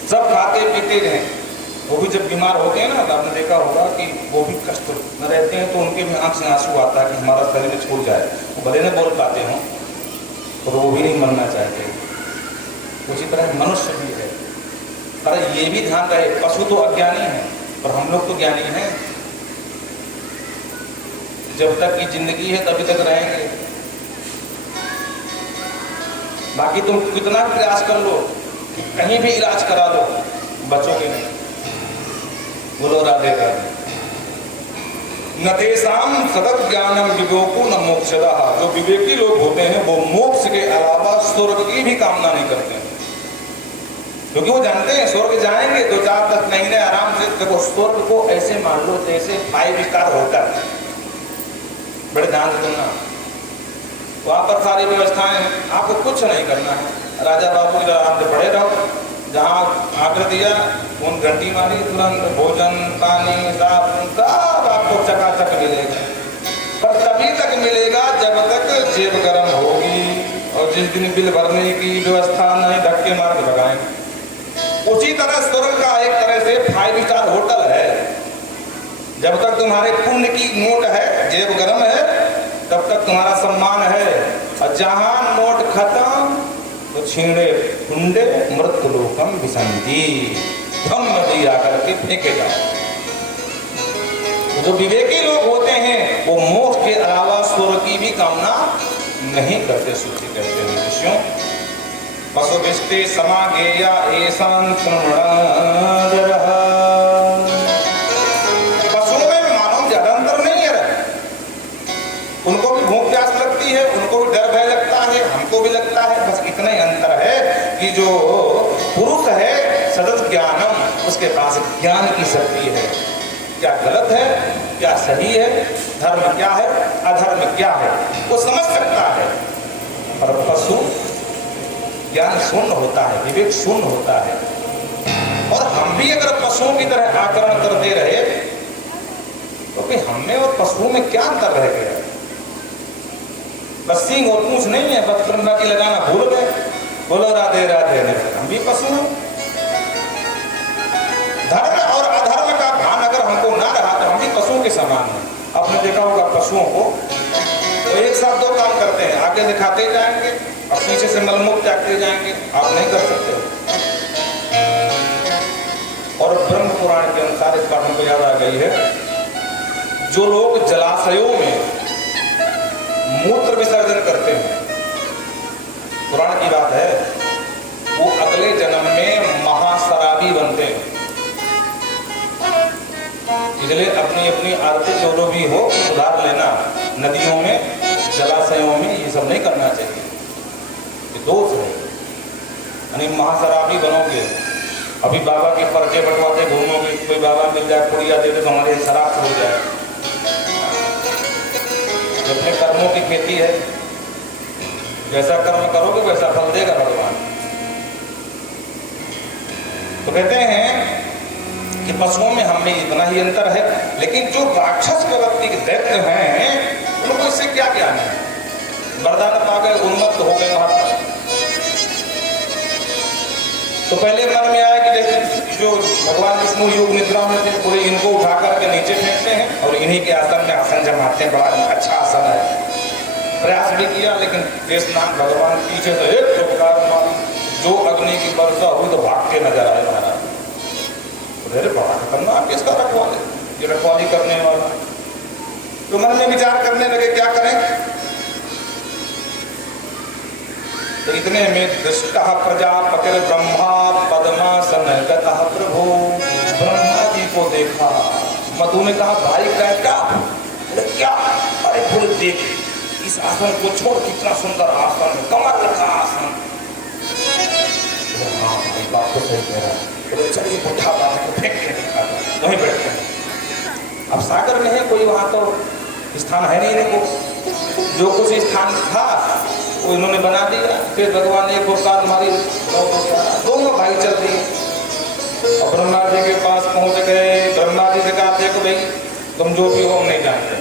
सब खाते पीते हैं। वो भी जब बीमार होते हैं ना, तो आपने देखा होगा कि वो भी कष्ट में रहते हैं, तो उनके भी आंख से आंसू आता है कि हमारा शरीर छूट जाए। वो भले न बोल पाते हों, तो वो भी नहीं मरना चाहते। उसी तरह मनुष्य भी है। पर ये भी ध्यान रहे, पशु तो अज्ञानी है पर हम लोग तो ज्ञानी हैं। जब तक की जिंदगी है तभी तक रहेंगे, बाकी तुम कितना प्रयास कर लो, कहीं भी इलाज करा लो, बचोगे नहीं। बोलो राधे राधे। न तेषाम सतत ज्ञानम विवेको न मोक्षदः, जो विवेकी लोग होते हैं वो मोक्ष के अलावा स्वर्ग की भी कामना नहीं करते हैं, क्योंकि वो जानते हैं स्वर्ग जाएंगे 2-4 महीने आराम से। देखो स्वर्ग को ऐसे मान लो जैसे 5 स्टार होटल, बड़े ध्यान से सुनना, वहाँ पर सारी व्यवस्थाएं हैं, आपको कुछ नहीं करना है। राजा बाबू की आराम से पड़े रहो, जहाँ आर्डर दिया उन घंटी मारी, तुरंत भोजन पानी सब आपको चकाचक मिलेगा। पर तभी तक मिलेगा जब तक जेब गर्म होगी, और जिस दिन बिल भरने की व्यवस्था नहीं, धक्के मार के भगाएंगे। उसी तरह स्वर्ग का एक तरह से 5 स्टार होटल है। जब तक तुम्हारे पुण्य की नोट है, जेब गर्म है, तब तक तुम्हारा सम्मान है। और जहां नोट खत्म तो छीणे कुंडे मृत्यु लोकम विसंति, धम नदी आकर के फेंकेगा। जो विवेकी लोग होते हैं वो मोक्ष के अलावा स्वर्ग की भी कामना नहीं करते। सूची कहते हैं ऋषियों, पशुभिष्टे समागेया एषां तृणादरः। पशुओं में मानव ज्यादा अंतर नहीं है, उनको भी भूख प्यास लगती है, उनको भी डर भय लगता है, हमको भी लगता है। बस इतना ही अंतर है कि जो पुरुष है सतत ज्ञानम, उसके पास ज्ञान की शक्ति है, क्या गलत है क्या सही है, धर्म क्या है अधर्म क्या है, वो समझ सकता है। पर पशु ज्ञान शून्य होता है, विवेक शून्य होता है। और हम भी अगर पशुओं की तरह आचरण करते रहे तो फिर हमें और पशुओं में क्या अंतर रह गया। बस सींग और पूंछ नहीं है, बस की लगाना भूल गए। बोलो राधे राधे। हम भी पशु हैं। धर्म और अधर्म का भान अगर हमको ना रहा तो हम भी पशुओं के समान हैं। आपने देखा होगा पशुओं को तो एक साथ 2 काम करते हैं, आगे से खाते जाएंगे और पीछे से मलमूत्र त्यागते जाएंगे। आप नहीं कर सकते। और ब्रह्म पुराण के अनुसार इस बात हमको याद आ गई है, जो लोग जलाशयों में मूत्र विसर्जन करते हैं, पुराण की बात है, वो अगले जन्म में महाशराबी बनते हैं। इसलिए अपनी अपनी आदतें जो भी हो सुधार लेना। नदियों में जलाशयों में ये सब नहीं करना चाहिए, ये दोष है। यानी महाशराबी बनोगे, अभी बाबा के पर्चे बंटवाते घूमोगे, कोई बाबा मिल जाए पुड़िया दे दे तो हमारे शराब हो जाए। अपने कर्मों की खेती है, जैसा कर्म करोगे वैसा फल देगा भगवान। तो कहते हैं कि पशुओं में हम में इतना ही अंतर है, लेकिन जो राक्षस प्रवृत्ति के दैत्य हैं उनको इससे क्या ज्ञान है? वरदान पा गए, उन्मत्त हो गए महात्मा। तो पहले मन में आया कि देखिए जो भगवान विष्णु योग निद्रा में थे, पूरे इनको उठा करके नीचे फेंकते हैं और इन्हीं के आसन में आसन जमाते हैं, बड़ा अच्छा आसन है। प्रयास भी किया, लेकिन कृष्ण भगवान पीछे से एक चुपकार मार, जो अग्नि की वर्षा हुई तो भाग के नजर आए महाराज। अरे बड़ा खतरनाक किसका रखवाले, ये रखवाली करने वाला। तो मन में विचार करने लगे क्या करें। तो इतने में दृष्टः प्रजापतिर ब्रह्मा पद्मासन गतः प्रभु। ब्रह्मा जी को देखा, मधु ने कहा भाई क्या? अरे क्या? अरे बोले देख इस आसन को छोड़, कितना सुंदर आसन है, कमर का आसन। हाँ भाई बाप तो सही कह रहा है। बोले चलिए उठा बात को फेंक के दिखा, वहीं बैठते हैं। अब सागर में है कोई, वहां तो स्थान है नहीं इनको, जो कुछ स्थान था वो इन्होंने बना दिया। फिर भगवान ने एक पुकार मारी, दोनों भाई चल दिए और ब्रह्मा जी के पास पहुंच गए। ब्रह्मा जी से कहा देखो भाई तुम जो भी हो हम नहीं जानते,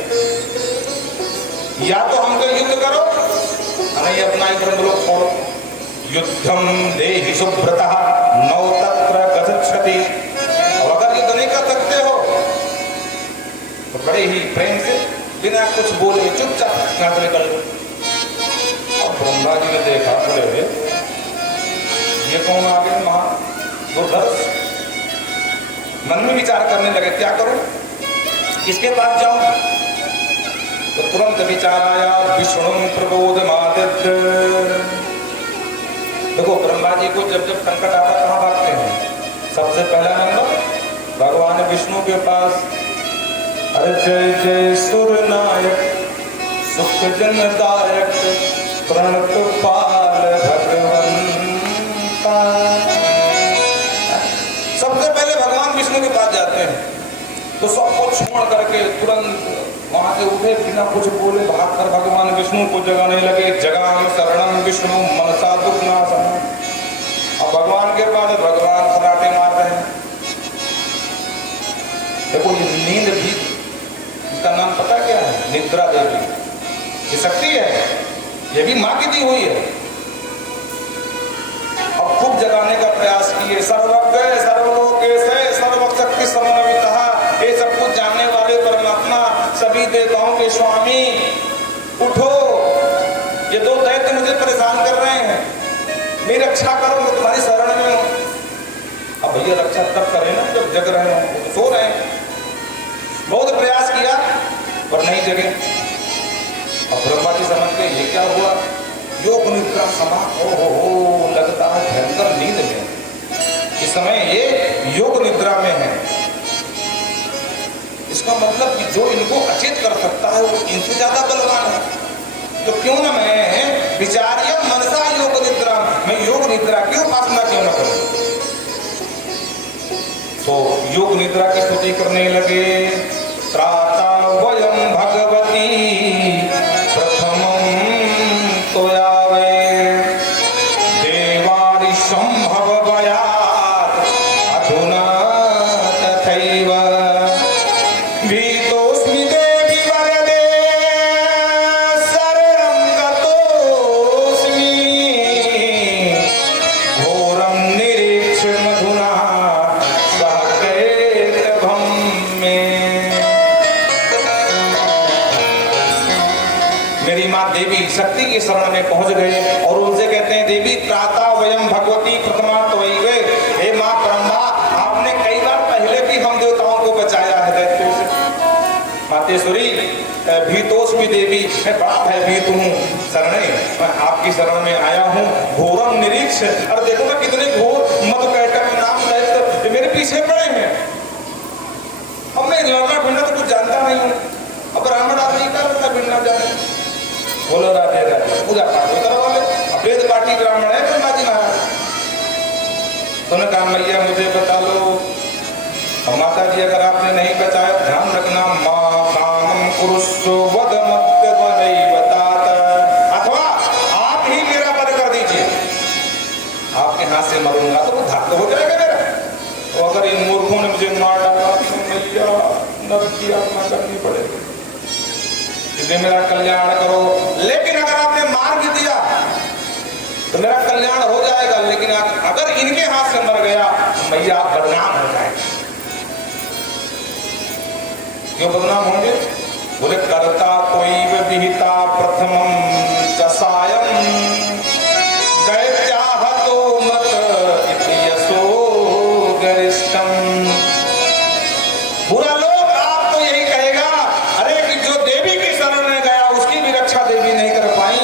या तो हमको युद्ध करो नहीं अपना ही ब्रह्म लोक छोड़ो। युद्धम देहि सुब्रतः नौ तत्र गच्छति। और अगर युद्ध नहीं कर सकते हो तो बड़े ही प्रेम से बिना कुछ बोले चुपचाप यहाँ से निकल लो। ब्रह्मा जी ने देखा, बोले ये कौन आ गए महा दुर्धर्ष। मन में विचार करने लगे क्या करूं, किसके पास जाऊं। तो तुरंत विचार आया विष्णु प्रबोधमादित्य। देखो ब्रह्मा जी को जब जब संकट आता कहाँ भागते हैं? सबसे पहला नंबर भगवान विष्णु के पास। अरे जय जय सुर नायक सुख जनदायक प्रणतपाल भगवंता। सबसे पहले भगवान विष्णु के पास जाते हैं। तो सब कुछ छोड़ करके तुरंत वहां से उठे, बिना कुछ बोले भागकर भगवान विष्णु को जगाने लगे। जगाम शरणम विष्णु मनसा दुखनाशनम। अब भगवान के पास भगवान खराटे मार रहे हैं। देखो ये नींद भी, इसका नाम पता क्या है? निद्रा देवी। ये शक्ति है, ये भी मां की दी हुई है। अब खूब जगाने का प्रयास किए। सर्वज्ञ सर्वलोकेशे सर्वशक्ति समन्वितः, ये सब कुछ जानने वाले परमात्मा, सभी देवताओं के स्वामी, उठो, ये दो दैत्य मुझे परेशान कर रहे हैं, मेरी रक्षा करो, मैं तुम्हारी शरण में हूं। अब भैया रक्षा तब करें ना जब जग रहे हो, सो रहे हैं। बहुत प्रयास किया पर नहीं जगे। अब ब्रह्मा जी समझ गए ये क्या हुआ, योग निद्रा समाप्त हो लगता है भयंकर नींद में। इस समय ये योग निद्रा में है। इसका मतलब कि जो इनको अचेत कर सकता है वो इनसे ज्यादा बलवान है। तो क्यों ना मैं विचार्य मनसा योग निद्रा, मैं योग निद्रा की उपासना क्यों ना करूं। तो योग निद्रा की स्तुति करने लगे। त्राता वयम भगवती प्रथमं तो यावे देवारि संभव भयात् अधुना तथैव भीतोऽस्मि देवी वरदे शरणं गतोऽस्मि घोरं निरीक्ष्य मधुना सहकेतभं मे। मेरी माँ देवी शक्ति की शरण में पहुंच गए और उनसे कहते हैं देवी त्राता वयम भगवती प्रथमा त्वयैव। हे माँ ब्रह्मा, आपने कई बार पहले भी हम देवताओं को बचाया है दैत्यों से। मातेश्वरी भीतोस्मि देवी, मैं बड़ा भयभीत हूँ, शरणे मैं आपकी शरण में आया हूँ। घोरम निरीक्ष, और देखो ना कितने घोर मधुकैटभ नाम दैत्य मेरे पीछे पड़े हैं। अब मैं लड़ना भिड़ना तो कुछ जानता नहीं हूँ, अब ब्राह्मण आदमी का लड़ना भिड़ना जाने। बोलो राधे राधे, पूजा पाठ होता वाले वेद पाठी ब्राह्मण है ब्रह्मा जी महाराज। तो ने कहा मैया मुझे बता लो। और माता जी अगर आपने नहीं बचाया ध्यान रखना, मां कामं कुरुष्व वद मत्तवनैव तात नरक की यातना करनी पड़ेगी। इसलिए मेरा कल्याण करो। लेकिन अगर आपने मार भी दिया तो मेरा कल्याण हो जाएगा, लेकिन अगर इनके हाथ से मर गया तो मैया आप बदनाम हो जाएंगे। क्यों बदनाम होंगे? बोले कर्ता त्वयि विहिता प्रथमं च सायं दैत्याः तो मत इति यशो गरिष्ठम्। बुरा लोग आपको यही कहेगा, अरे कि जो देवी की शरण में गया उसकी भी रक्षा देवी नहीं कर पाई,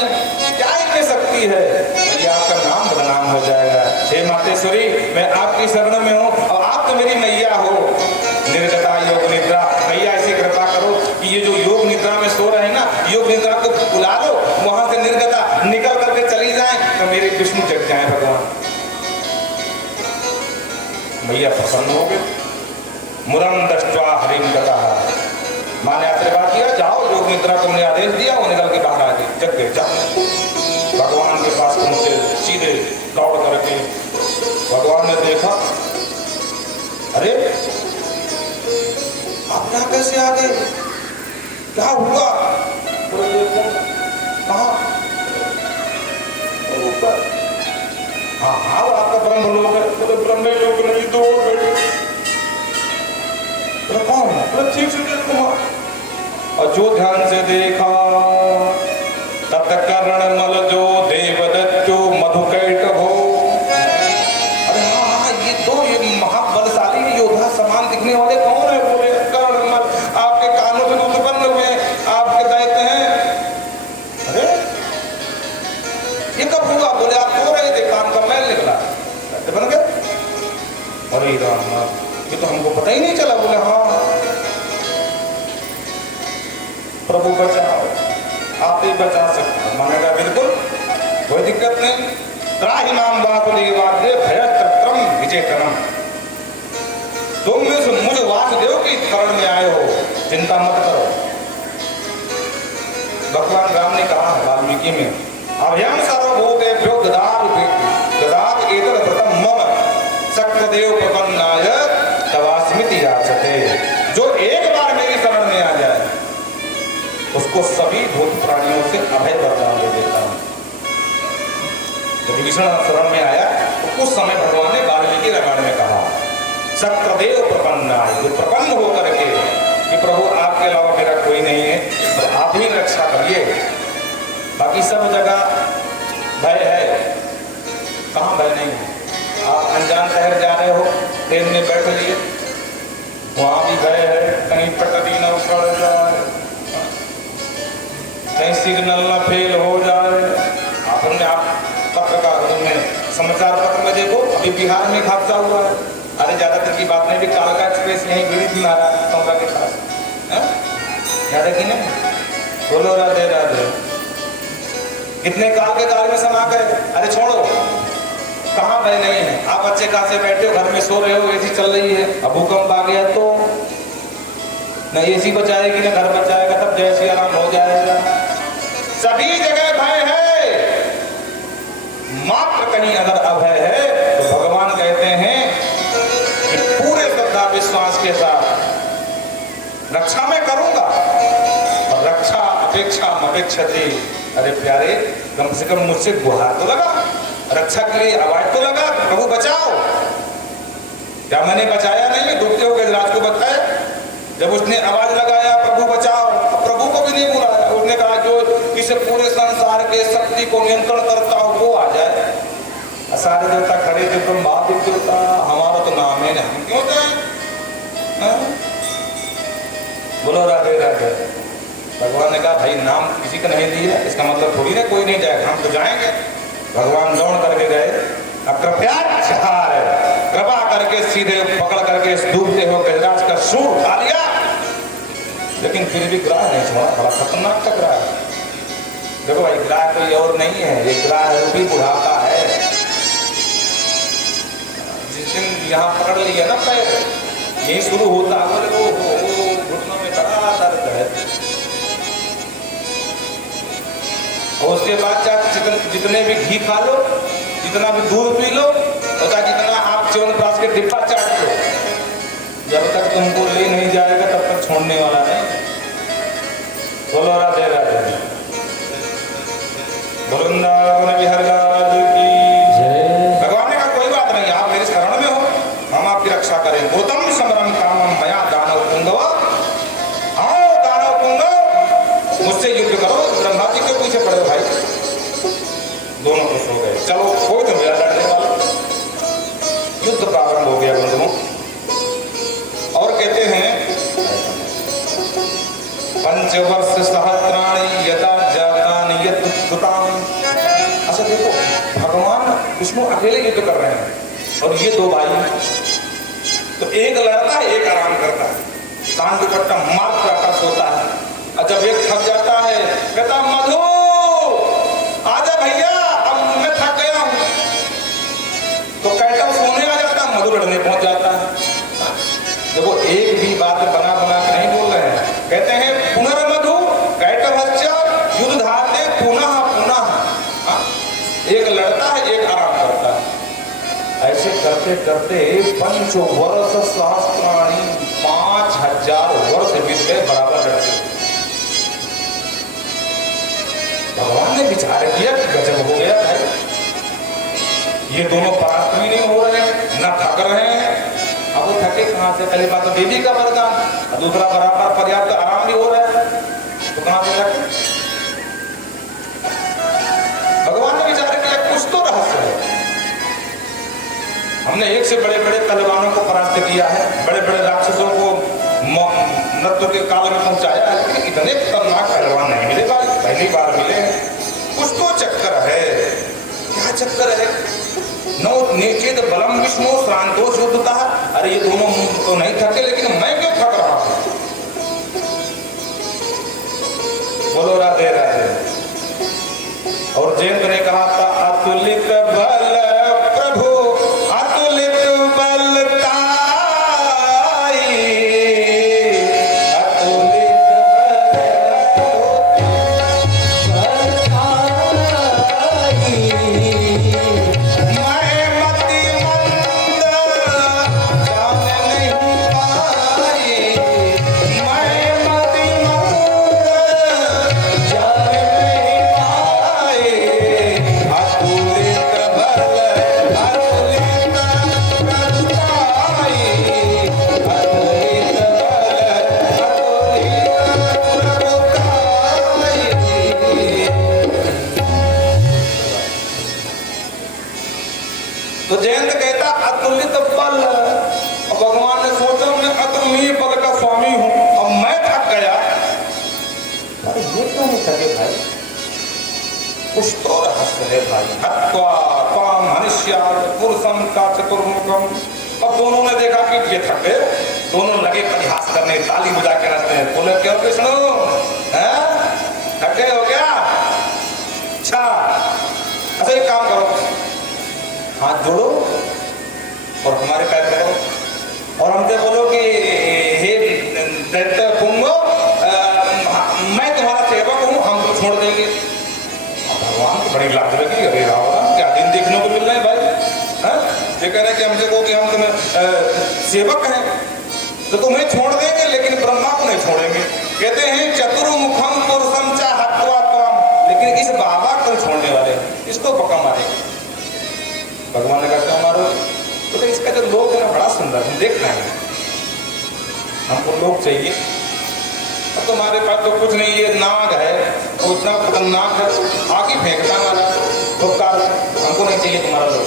क्या इतनी शक्ति है? मैया आपका नाम बदनाम हो जाएगा। हे मातेश्वरी, मैं आपकी शरण में हूँ और आप तो मेरी मैया हो। निर्गता योग निद्रा, मैया ऐसी कृपा करो कि ये जो योग निद्रा में सो रहे हैं ना, योग निद्रा को बुला लो, वहां से निर्गता निकल करके चली जाए तो मेरे विष्णु जग जाए भगवान। मैया प्रसन्न हो गए। मुरम दृष्ट्वा हरिम गतः, मां ने आशीर्वाद किया, जाओ योग निद्रा को मैंने आदेश दिया, वो निकल के बाहर आ गई, जग गए। जाओ भगवान के पास पहुंचे, सीधे दौड़ करके भगवान ने देखा, अरे आप यहाँ कैसे आ गए, क्या हुआ? बोले देखो कहाँ? ऊपर। हाँ हाँ, आपका ब्रह्म लोक है। बोले ब्रह्म लोक नहीं, दो बेटे। बोले कौन? बोले ठीक से देखो। और जो ध्यान से देखा तब तक कर्णमल जो देवदत्तो मधुकैटभो। अरे हाँ हाँ, ये दो ये महाबलशाली योद्धा समान दिखने वाले कौन है? बोले कर्णमल, आपके कानों से उत्पन्न हुए, आपके दैत्य हैं। अरे ये कब हुआ? बोले आप सो रहे थे, कान का मैल निकला, दैत्य बन गए। अरे राम, ये तो हमको पता ही नहीं चला। बोले हाँ प्रभु बचाओ, आप ही बचा सकते। मानेगा बिल्कुल, कोई दिक्कत नहीं। त्राहि माम वासुदेवाद्य भयस्तत्रम विचेतनम। तुम मुझ वासुदेव की शरण में आए हो, चिंता मत करो। भगवान राम ने कहा है वाल्मीकि में, अभयम सर्वभूतेभ्यो ददात एतत् व्रतम मम शक्रदेव प्रपन्नाय तवास्मिति याचते। जो एक बार मेरी शरण में आ जाए उसको सभी भूत प्राणियों से अभय वरदान दे देता हूं। जब विभीषण शरण में आया तो उस समय भगवान ने वाल्मीकि रामायण में कहा, शक्रदेव प्रपन्नाय, जो प्रपन्न होकर के कि प्रभु आपके अलावा मेरा कोई नहीं है, तो आप ही रक्षा करिए। बाकी सब जगह भय है, कहाँ भय नहीं है? आप अनजान शहर जा रहे हो, ट्रेन में बैठ लिए, वहां भी भय है, कहीं पटरी न उखड़ जाए, कहीं सिग्नल न फेल हो जाए। आपने आप पत्रकार में समाचार पत्र में देखो, अभी बिहार में हादसा हुआ है। अरे ज्यादातर की बात नहीं, भी कालका एक्सप्रेस यहीं गिरी थी महाराज सौदा के पास, याद है कि नहीं? बोलो राधे राधे। कितने काल के काल में समा गए। अरे छोड़ो, कहाँ भय नहीं है। आप अच्छे खासे बैठे हो, घर में सो रहे हो, एसी चल रही है, अब भूकंप आ गया तो न एसी बचाएगी न घर बचाएगा, तब जैसे आराम हो जाएगा। सभी जगह भय है, मात्र कहीं अगर अभय है तो भगवान कहते हैं कि पूरे श्रद्धा विश्वास के साथ रक्षा मैं करूंगा। और रक्षा अपेक्षा अपेक्षते, अरे प्यारे कम से कम मुझसे गुहार तो लगा, रक्षा के लिए आवाज तो लगा, प्रभु बचाओ। क्या मैंने बचाया नहीं? डूबते हो गजराज को बताया, जब उसने आवाज लगाया प्रभु बचाओ, प्रभु को भी नहीं बुलाया। उसने कहा जो इस पूरे संसार के शक्ति को नियंत्रण करता हो वो आ जाए। सारे देवता खड़े थे, ब्रह्मा देवता, हमारा तो नाम है, हम क्यों जाए? बोलो राधे राधे। भगवान ने कहा भाई नाम किसी का नहीं दिया, इसका मतलब थोड़ी ना कोई नहीं जाएगा, हम तो जाएंगे। भगवान दौड़ करके गए, कृपा करके सीधे पकड़ करके डूबते हो गजराज का सूर उठा लिया, लेकिन फिर भी ग्राह नहीं छोड़ा। बड़ा खतरनाक का ग्राह है। देखो भाई, ग्राह कोई और नहीं है, ये ग्राह रूपी बुढ़ाता है। जिस दिन यहाँ पकड़ लिया ना पैर, यही शुरू होता है, घुटनों में बड़ा दर्द है। और उसके बाद चाहे जितने भी घी खा लो, जितना भी दूध पी लो, और चाहे जितना आप च्यवनप्राश के डिब्बा चाट लो, जब तक तुमको ले नहीं जाएगा तब तक छोड़ने मुझसे युद्ध करो। ब्रह्मा जी के पीछे पड़े भाई। दोनों खुश हो गए, चलो कोई तो मेरा लड़ने वाला। युद्ध प्रारंभ हो गया बंधुओं। और कहते हैं पंचवर्ष सहस्राणि यदा जातानि यद्युतानि। अच्छा देखो, भगवान विष्णु अकेले युद्ध कर रहे हैं और ये दो भाई, तो एक लड़ता है एक आराम करता है, कान दुपट्टा मार कर सोता है। और जब एक थक जाता है कहता मधु आजा भैया, अब मैं थक गया हूं। तो कैटव सोने आ जाता है, मधु लड़ने पहुंच जाता है। देखो एक भी बात बना बना के नहीं बोल रहे हैं। कहते हैं पुनर्मधु कैटभश्च युद्ध धाते पुनः पुनः। एक लड़ता है एक आराम करता है। ऐसे करते करते पंचवर्ष सहस्राणि 5000 वर्ष बीत गए, बराबर लड़ते। भगवान ने विचार किया कि गजब हो गया भाई, ये दोनों पराक्रमी नहीं हो रहे हैं, न थक रहे हैं। अब वो थके कहां से? पहली बात तो देवी का वरदान, दूसरा बराबर पर्याप्त आराम भी हो रहा है, तो कहां से थके? भगवान ने विचार किया कुछ तो रहस्य है। हमने एक से बड़े बड़े पहलवानों को परास्त किया है, बड़े बड़े राक्षसों को मृत्यु के काल में पहुंचाया है, लेकिन इतने खतरनाक पहलवान नहीं मिले भाई, पहली बार मिले हैं। कुछ तो चक्कर है। क्या चक्कर है? नो नेचेद बलम विष्णु श्रांतोष युद्धता। अरे ये दोनों तो नहीं थके, लेकिन मैं क्यों थक रहा हूं? बोलो राधे राधे। और जयंत ने कहा था अतुलित बल प्रभु अतुलित बलताई, अतुलित मैं मतिमंद जान नहीं पाई, मैं मतिमंद जान नहीं पाई। अतुलित बल अतुलित प्रभुताई, अतुलित बल अतुलित प्रभुताई। तो जयंत कहता अतुलित बल। और भगवान ने सोचा मैं अतुलनीय बल का स्वामी हूं, अब मैं थक गया। अरे ये क्यों नहीं थके भाई? कुछ तो रहस्य है भाई। हत्वा त्वाम हनिष्यामि पुरुषं का चतुर्मुखम। अब दोनों ने देखा कि ये थक गए, दोनों लगे परिहास करने, ताली बजा के हंसते हैं। बोले क्यों कृष्ण, थक गए हो क्या? अच्छा अच्छा एक काम करो, हाथ जोड़ो और हमारे पैर पकड़ो और हमसे बोलो कि हे दैत्य पुंगो, मैं तुम्हारा सेवक हूं, हमको छोड़ देंगे। भगवान को बड़ी लाज लगी। अरे राम, क्या दिन देखने को मिल रहे हैं भाई? ये कह रहे कि हमसे को कि हम तुम्हें सेवक हैं तो तुम्हें छोड़ देंगे, लेकिन ब्रह्मा को नहीं छोड़ेंगे। कहते हैं चतुर्मुखम पुरुषम च हत्वा त्वाम। लेकिन इस बाबा को छोड़ने वाले, इसको पक्का मारेंगे। भगवान ने कहा क्यों मारो? तो इसका जो लोग है ना बड़ा सुंदर, हम देख रहे हैं, हमको लोग चाहिए। अब तुम्हारे पास तो कुछ नहीं, ये नाग है वो इतना खतरनाक है, आगे फेंकता वाला, तो हमको नहीं चाहिए तुम्हारा लोग।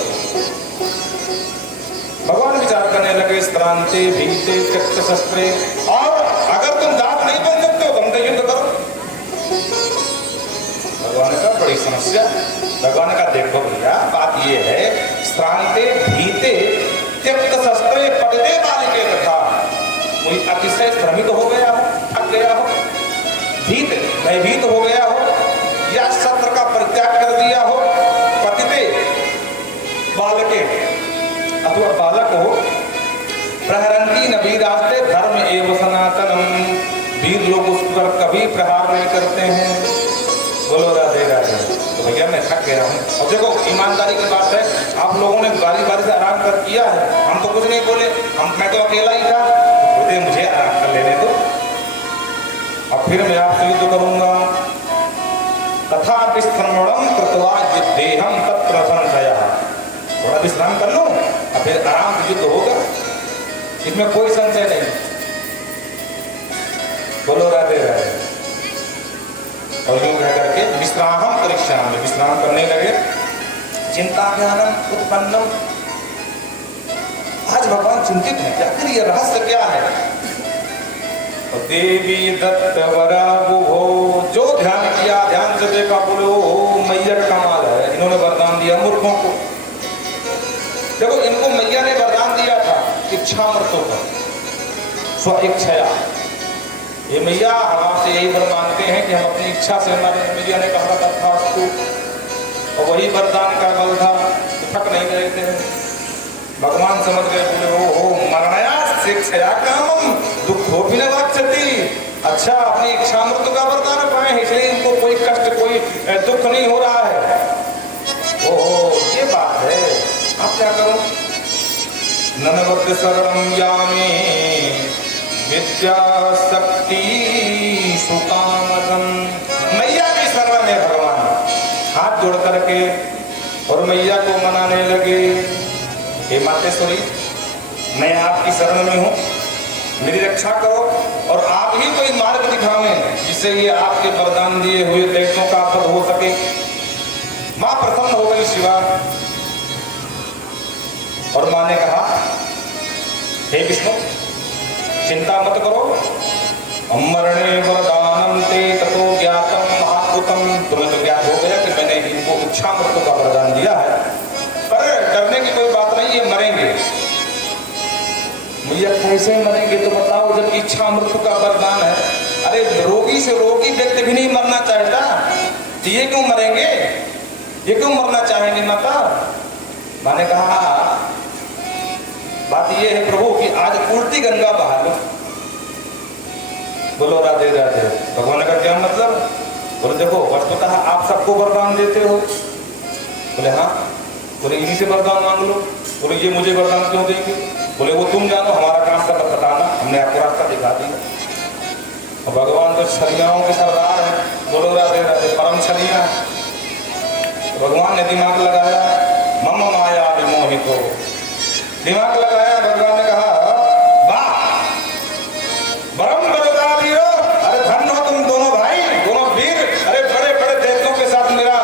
भगवान विचार करने लगे श्रांते भीते त्यक्त शस्त्रे। और अगर तुम दांत नहीं बन सकते हो तुम युद्ध करो। भगवान का बड़ी समस्या। भगवान का देखो भैया बात ये है, श्रांते भीते त्यक्त शस्त्रे पटदे बालिके तथा। कोई अतिशय श्रमित हो गया हो, थक गया हो, भीत भयभीत हो गया हो, या शस्त्र का परित्याग कर दिया हो, पतिते बालके अथवा बालक हो, प्रहरंती न वीरास्ते धर्म एवं सनातनम। वीर लोग उस पर कभी प्रहार नहीं करते हैं। बोलो राधे राधे। तो भैया मैं थक गया हूँ। अब देखो ईमानदारी की बात है, आप लोगों ने बारी बारी से आराम कर किया है, हम तो कुछ नहीं बोले, मैं तो अकेला ही था। बोलते मुझे आराम कर लेने दो, अब फिर मैं आपसे युद्ध करूंगा। तथा विश्रमणम कृत्वा युद्धेहम तत्र संशयः। थोड़ा विश्राम कर लो और फिर आराम से युद्ध होगा, इसमें कोई संशय नहीं। बोलो राधे राधे। विश्राम परीक्षा में विश्राम करने लगे। चिंता ज्ञानम उत्पन्नम, आज भगवान चिंतित है कि आखिर ये रहस्य क्या है। तो देवी दत्त वरा बुभो, जो ध्यान किया ध्यान से देखा, बोलो मैया का कमाल है, इन्होंने वरदान दिया मूर्खों को। देखो इनको मैया ने वरदान दिया था इच्छा मृत्यु का, स्व इच्छया। ये मैया हम आपसे यही वर मांगते हैं कि हम अपनी इच्छा से मरे। मैया ने कहा था उसको, और वही वरदान का बल था, थक नहीं रहे थे। भगवान समझ गए, बोले ओ मरणया शिक्षया कामम दुखो भी न वाक्षति। अच्छा अपनी इच्छा मृत्यु का वरदान पाए, इसलिए इनको कोई कष्ट कोई दुख नहीं हो रहा है। ओहो ये बात है, आप क्या करो। ननवद्य शरणं यामि विद्या शक्ति सुकामदम, मैया की शरण में भगवान हाथ जोड़ करके और मैया को मनाने लगे। हे मातेश्वरी, मैं आपकी शरण में हूँ, मेरी रक्षा करो और आप ही कोई मार्ग दिखावें जिससे ये आपके वरदान दिए हुए दैत्यों का वध हो सके। माँ प्रसन्न हो गई शिवा, और माँ ने कहा हे विष्णु चिंता मत करो, अमरणे वरदानम ते ततो ज्ञातम महाभूतम, तुम्हें तो ज्ञात हो गया कि मैंने इनको इच्छा मृत्यु का वरदान दिया है, पर डरने की कोई बात नहीं, ये मरेंगे। भैया कैसे मरेंगे तो बताओ, जब इच्छा मृत्यु का वरदान है। अरे रोगी से रोगी व्यक्ति भी नहीं मरना चाहता, तो ये क्यों मरेंगे, ये क्यों मरना चाहेंगे माता। मैंने कहा बात ये है प्रभु कि आज उल्टी गंगा बहा लो। बोलो राधे राधे। भगवान का क्या मतलब, बोले देखो वस्तुतः आप सबको वरदान देते हो। बोले हाँ, बोले इन्हीं से वरदान मांग लो। बोले ये मुझे वरदान क्यों देंगे, बोले वो तुम जानो, हमारा काम का बताना, हमने आपको रास्ता दिखा दिया। और भगवान तो छलियाओं के सरदार है, बोलो राधे राधे, परम छलिया। भगवान ने दिमाग लगाया, मम माया विमोहितो, दिमाग लगाया। भगवान ने कहा वाह परम बलदावीर, अरे धन हो तुम दोनों भाई, दोनों वीर। अरे बड़े बड़े दैत्यों के साथ मेरा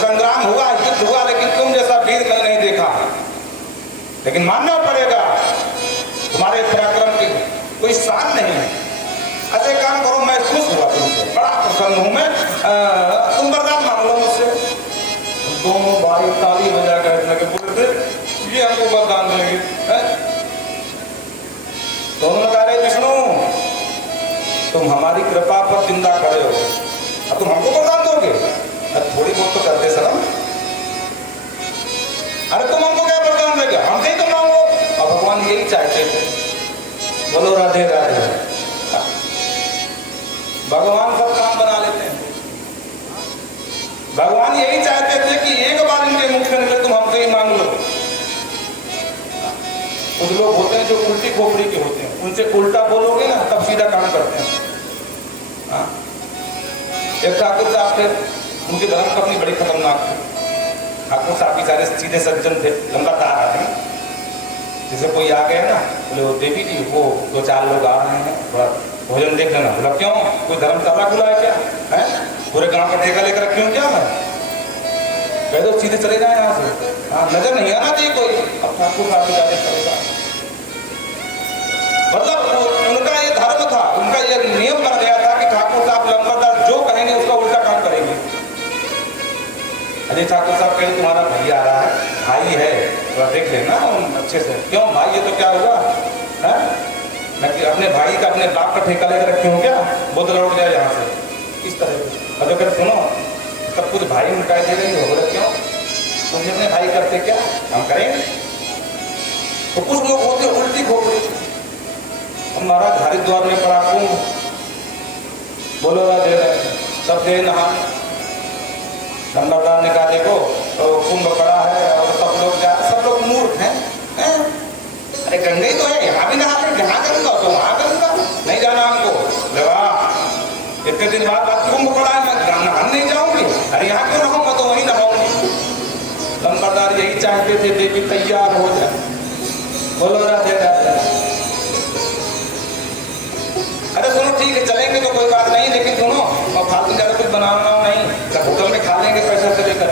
संग्राम हुआ, युद्ध हुआ, लेकिन तुम जैसा वीर मैंने नहीं देखा। लेकिन मानना पड़ेगा तुम्हारे पराक्रम की कोई शान नहीं है। ऐसे काम करो, मैं खुश हुआ तुमसे, बड़ा प्रसन्न हूं मैं, तुम वरदान मांग लो मुझसे। दोनों भाई ताली बजा कर लगे, बोले ये हमको वरदान देंगे। दोनों ने कहा विष्णु तुम हमारी कृपा पर जिंदा खड़े हो, अब तुम हमको वरदान दोगे, थोड़ी बहुत तो करते शर्म। अरे तुम हमको क्या वरदान देगा, हमसे ही तो मांगो। और भगवान यही चाहते थे। बोलो राधे राधे। भगवान सब काम बना लेते हैं। भगवान यही चाहते थे कि एक बार इनके मुख से निकले तुम हमसे ही मांग लो। कुछ लोग होते हैं जो उल्टी खोपड़ी के होते हैं, उनसे उल्टा बोलोगे ना तब सीधा काम करते हैं। एक ठाकुर साहब थे, उनकी धर्म पत्नी बड़ी खतरनाक थी। ठाकुर साहब बेचारे सीधे सज्जन थे, लंबा तार आते हैं। जैसे कोई आ गया ना, बोले वो देवी जी वो 2-4 लोग आ रहे हैं, थोड़ा भोजन देख लेना। बोला क्यों, कोई धर्मशाला खुला है क्या, है पूरे गांव का ठेका लेकर क्यों, क्या मैं कह दो सीधे चले जाए यहाँ से। हाँ नजर नहीं आना चाहिए कोई। अब ठाकुर साहब बेचारे चलेगा, मतलब उनका ये धर्म था, उनका ये नियम बन गया था कि ठाकुर साहब लंबरदार जो कहेंगे उसका उल्टा काम करेंगे। अरे ठाकुर साहब कहें तुम्हारा भाई आ रहा है, भाई है तो देख लेना अच्छे से। क्यों भाई है तो क्या हुआ है, मैं अपने भाई का अपने बाप का ठेका लेकर रखे हूँ क्या, बुद्ध लौट जाए यहाँ से इस तरह। और अगर सुनो सब कुछ भाई उनका दे रही हो, बोले क्यों तुम अपने भाई करते क्या, हम करेंगे। तो कुछ लोग होते उल्टी खोपड़ी। हमारा हरिद्वार में पड़ा कुंभ, बोलो राधे राधे, सब गए नहाने। नंबरदार ने कहा देखो तो कुंभ पड़ा है और सब लोग सब लोग मूर्ख हैं। अरे गंगा ही तो है, यहाँ भी नहा ले, जहाँ करूंगा तो वहाँ करूंगा, नहीं जाना हमको। वाह इतने दिन बाद कुंभ पड़ा है, मैं नहाने नहीं जाऊंगी, अरे यहाँ क्यों नहाऊंगा, तो वहीं नहाऊंगी। नंबरदार यही चाहते थे देवी तैयार हो जाए। बोलो राधे राधे। अरे सुनो ठीक है चलेंगे तो कोई बात नहीं, लेकिन सुनो और फालतू ज्यादा कुछ कुछ बनाना नहीं, तो होटल में खा लेंगे पैसा से लेकर।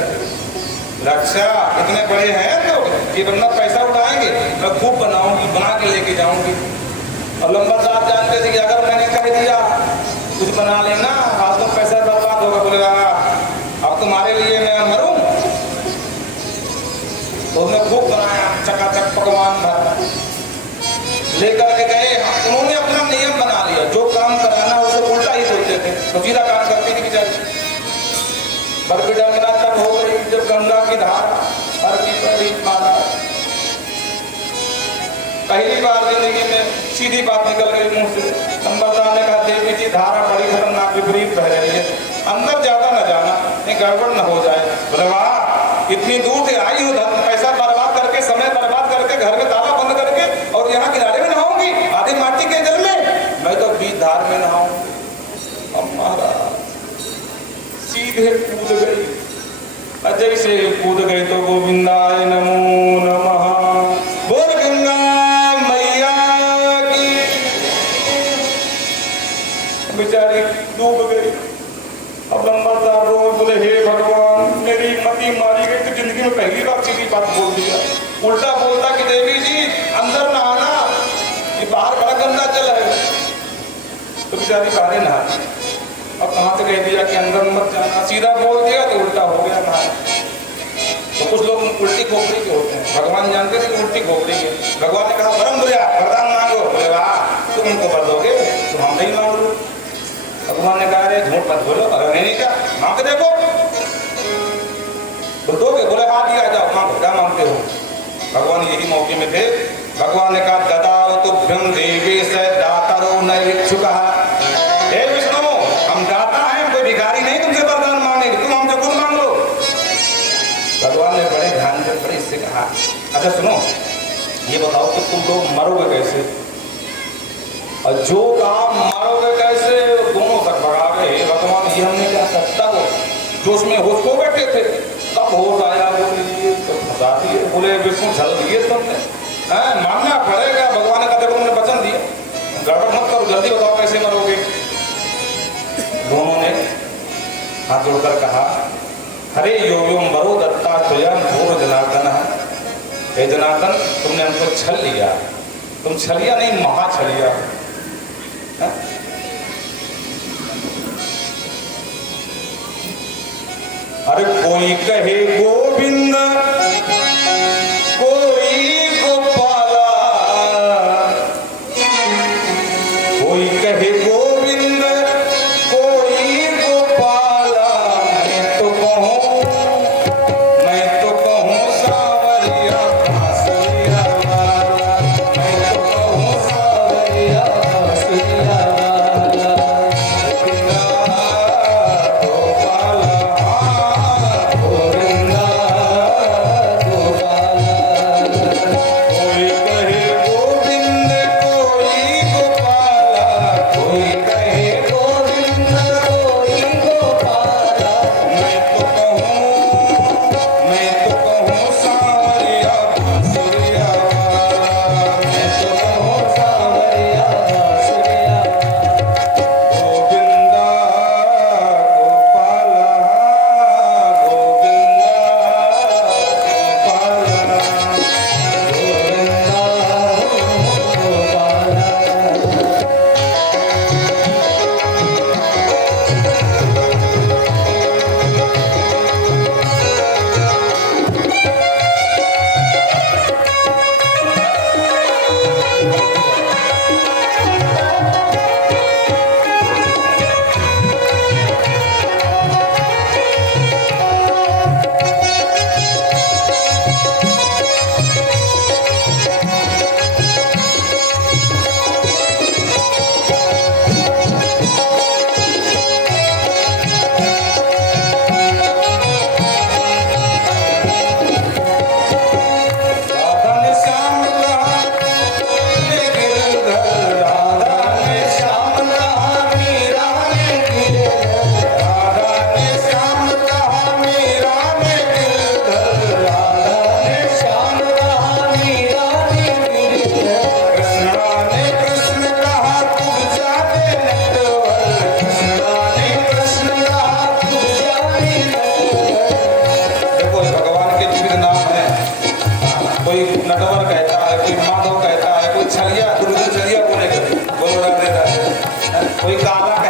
रक्षा इतने बड़े हैं तो ये बंदा पैसा उठाएंगे, मैं खूब बनाऊंगी, बना के लेके जाऊंगी। और लंबा साहब जानते थे कि अगर मैंने कह दिया कुछ बना लेना, आज तो पैसा बर्बाद होगा। बोले अब तुम्हारे लिए मैं मरूं। तो उसने खूब बनाया, चकाचक पकवान भर लेकर के गए। उन्होंने अपना नियम बना लिया, जो काम कराना उसे उल्टा ही बोलते थे, तो सीधा काम करती थी बेचारी। पर विडंबना तब हो गई जब गंगा की धारा हर की परी माना। पहली बार जिंदगी में सीधी बात निकल गई मुंह से। नंबरदार ने कहा, देवी जी धारा बड़ी खतरनाक विपरीत बह रही है, अंदर ज्यादा न जाना, नहीं गड़बड़ न हो जाए। बोले वाह, इतनी दूर से आई हूँ, धन पैसा बर्बाद करके, समय बर्बाद करके, घर में ताला बंद करके, और यहाँ किनारे में नहाऊंगी आधे माटी के जल में? मैं तो बीच धार में नहाऊंगी। हमारा सीधे कूद गई। जैसे कूद गई तो गोविंदाय नमो नमः, बोल गंगा मैया की। बेचारी डूब गई। अब नंबरदार रो बोले, हे भगवान, मेरी मती मारी गई। तो जिंदगी में पहली बार सीधी बात बोल दिया। उल्टा बोलता कि देवी जी अंदर नहाना, ये बाहर बड़ा गंदा जल है। तो बेचारी बाहर नहा। अब कहाँ से कह दिया कि अंदर मत जाना, सीधा बोल दिया तो उल्टा हो गया नहा। तो कुछ लोग उल्टी खोपड़ी के होते हैं, भगवान जानते थे कि उल्टी खोपड़ी के। भगवान ने कहा, वरम बुझा, वरदान मांगो। बोले वाह, तुम उनको बर दोगे तो हम नहीं मांग लो। भगवान ने कहा, अरे झूठ मत बोलो, अगर नहीं क्या मांग के देखो। तो दोगे? बोले हाँ दिया, जाओ मांगो, क्या मांगते हो? भगवान यही मौके में थे। भगवान ने कहा, ददाओ तुभ्यं देवी से दातारो न इच्छुकः। हे विष्णु, हम दाता हैं, कोई भिखारी नहीं तुमसे वरदान मांगेंगे, तुम हमसे खुद मांग लो। भगवान ने बड़े ध्यान से बड़े इससे कहा, अच्छा सुनो, ये बताओ कि तुम लोग मरोगे कैसे? और जो काम मरोगे कैसे, दोनों तक भगा गए। भगवान ये हमने क्या सकता हो, जोश में होश को बैठे थे, तब होश आया। बोले तो फंसा दिए। बोले विष्णु झल दिए तुमने, मानना पड़ेगा। भगवान ने कहा, देखो तुमने वचन दिया, गड़बड़ मत करो, जल्दी बताओ कैसे मरोगे। दोनों ने हाथ जोड़कर कहा, हरे यो यो मरो दत्ता स्वयं भूर जनार्दन। हे जनार्दन, तुमने हमको छल लिया। तुम छलिया नहीं, महा छलिया। अरे कोई कहे गोविंद, कोई गोपाला, कोई कहे गोविंद, कोई गोपाला। मैं तो कहूँ सावरिया बांसुरिया वाला, मैं तो कहूँ सावरिया बांसुरिया वाला। गोपाला गोविंदा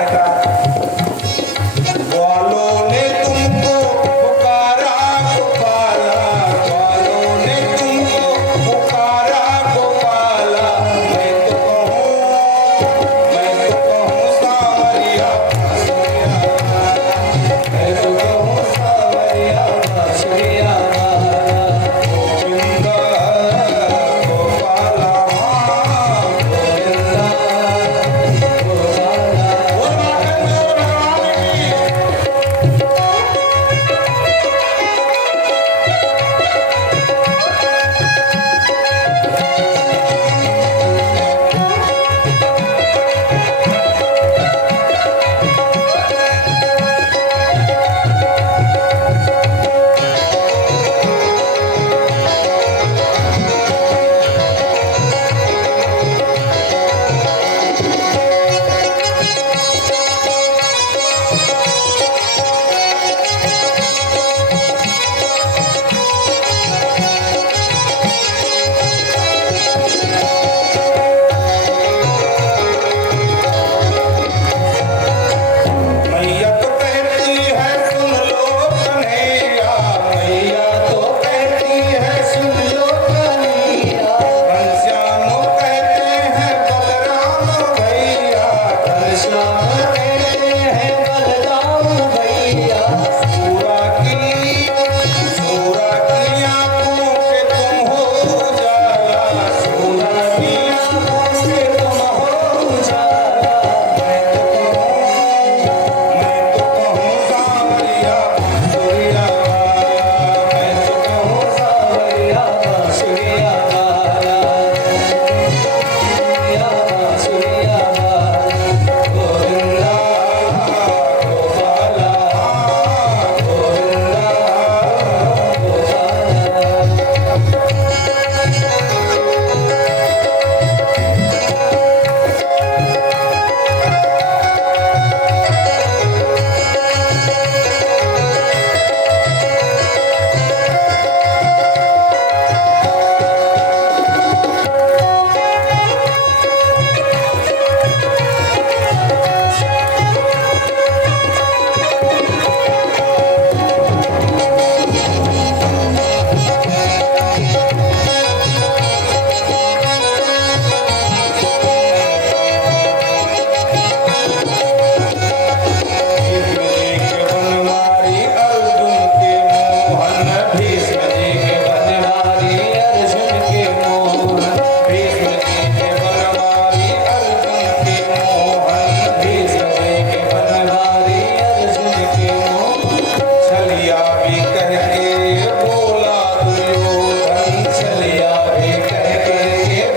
कहता ग्वालों ने तुमको पुकारा गोपाला, ग्वालों ने तुमको पुकारा गोपाला, मैं तो कहूँ सांवरिया बांसुरिया वाला, मैं तो कहूँ सांवरिया बांसुरिया वाला, गोविंदा गोपाला गोविंदा गोपाला। बोल मार्कंडेय भगवान की। मैया तो कहती है सुन लो कन्हैया, मैया तो कहती है सुन लो कन्हैया, घनश्याम कहते हैं बलराम भैया, घनश्याम कहते हैं बलराम भैया, सूरा की आंखों पे तुम हो उजाला, सूरा की आंखों पे तुम हो उजाला, मैं तो कहूँ सांवरिया बांसुरिया वाला, मैं तो कहूँ सांवरिया बांसुरिया वाला, सांवरिया बांसुरिया वाला, गोविंदा गोपाला गोविंदा भीष्म जी के बनवारी अर्जुन के मोहन, भीष्म जी के बनवारी अर्जुन के मोहन, भीष्म जी के बनवारी अर्जुन के मोहन, छलिया भी कह के बोला दुर्योधन, छलिया भी कह के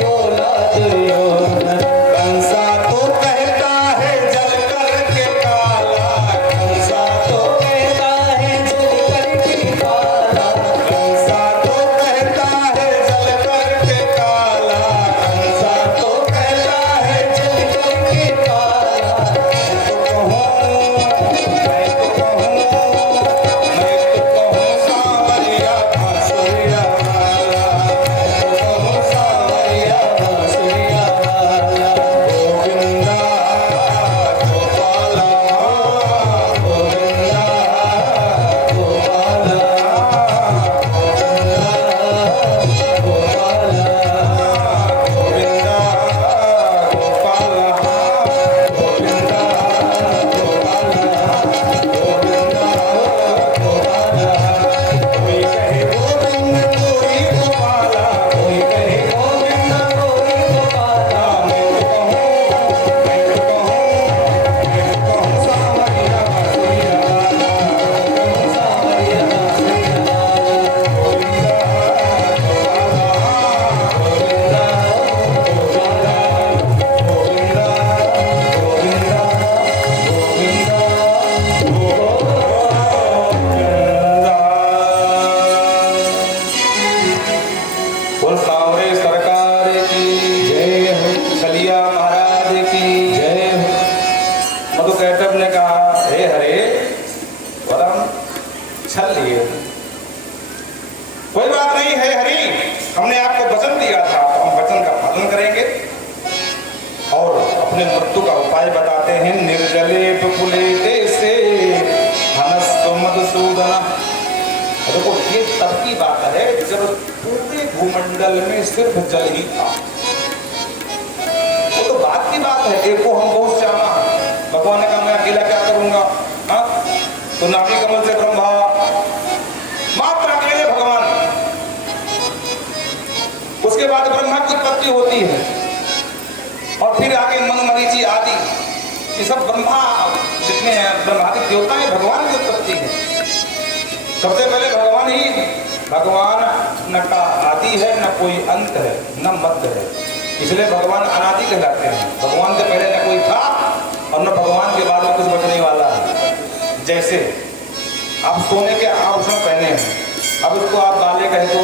बोला दुर्योधन, कंसा तो कहता है जल करके काला, कंसा तो कहता है जल करके काला, कंसा तो कहता है जल करके काला, कंसा तो कहता है जल करके काला, मैं तो कहूँ सांवरिया बांसुरिया वाला, मैं तो कहूँ सांवरिया बांसुरिया वाला, गोविंदा गोपाला गोविंदा गोपाला गोविंदा गोपाला गोविंदा गोपाला गोविंदा गोपाला कोई कहे गोविंद कोई गोपाला, कोई कहे गोविंद कोई गोपाला, मैं तो कहूँ सांवरिया बांसुरिया वाला, कहूँ सांवरिया बांसुरिया वाला, गोविंदा गोपाला गोविंदा गोपाला गोविंदा गोविंदा बोल सांवरे सरकार की जय हो, छलिया महाराज की जय हो। मधुकैटभ ने कहा हे हरे वरम छल लिए, कोई बात नहीं है हरि, हमने आपको वचन दिया था तो हम वचन का पालन करेंगे और अपने अपने मृत्यु का उपाय बताते हैं। निर्जले विपुले देशे हनस्तु मधुसूदन। देखो ये तब की बात है जब पूरे भूमंडल में सिर्फ जल ही था। वो तो बात की बात है। एक को हम बहुत चाहा, भगवान ने कहा मैं अकेला क्या करूंगा, हाँ? तो नाभि कमल से ब्रह्मा, मात्र अकेले भगवान। उसके बाद ब्रह्मा की उत्पत्ति होती है और फिर आगे मन मरीचि आदि, ये सब ब्रह्मा जितने हैं ब्रह्मादि देवता है, भगवान की उत्पत्ति है। सबसे पहले भगवान ही, भगवान न का आदि है न कोई अंत है न मध्य है, इसलिए भगवान अनादि कहलाते हैं। भगवान से पहले न कोई था और न भगवान के बाद में कुछ बचने वाला है। जैसे आप सोने के आभूषण पहने हैं, अब उसको आप बाले कह दो,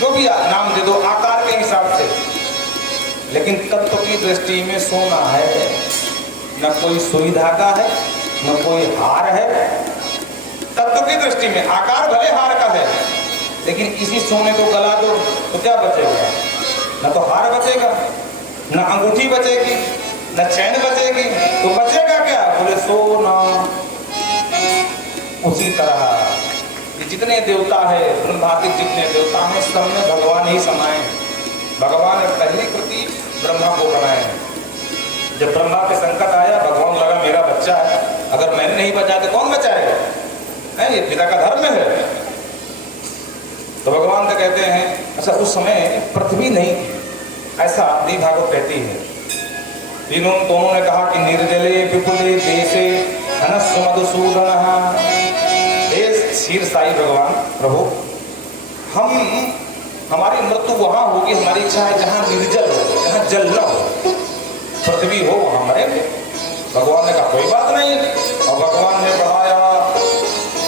जो भी नाम दे दो आकार के हिसाब से, लेकिन तत्व की दृष्टि में सोना है, न कोई सुई धागा है न कोई हार है। तत्व की दृष्टि में आकार भले हार का है, लेकिन इसी सोने को गला दो तो क्या बचेगा? न तो हार बचेगा, न अंगूठी बचेगी, न चैन बचेगी, तो बचेगा क्या? बोले सोना। उसी तरह ये जितने देवता है, ब्रह्मादि जितने देवता हैं, सब में भगवान ही समाये। भगवान ने पहली कृति ब्रह्मा को बनाए। जब ब्रह्मा पे संकट आया, भगवान लगा मेरा बच्चा है, अगर मैंने नहीं बचाया तो कौन बचाएगा? ये पिता का धर्म है। तो भगवान तो कहते हैं, अच्छा उस समय पृथ्वी नहीं थी, ऐसा आदि भागवत कहती है। तीनों दोनों ने कहा कि निर्जले विपुले देशे हनस्सु मधुसूदन। क्षीर साई भगवान प्रभु, हमारी मृत्यु वहां होगी, हमारी इच्छा है जहां निर्जल हो, जहां जल न हो, पृथ्वी हो, वहां मरेंगे। भगवान ने कहा कोई बात नहीं, और भगवान ने बढ़ाया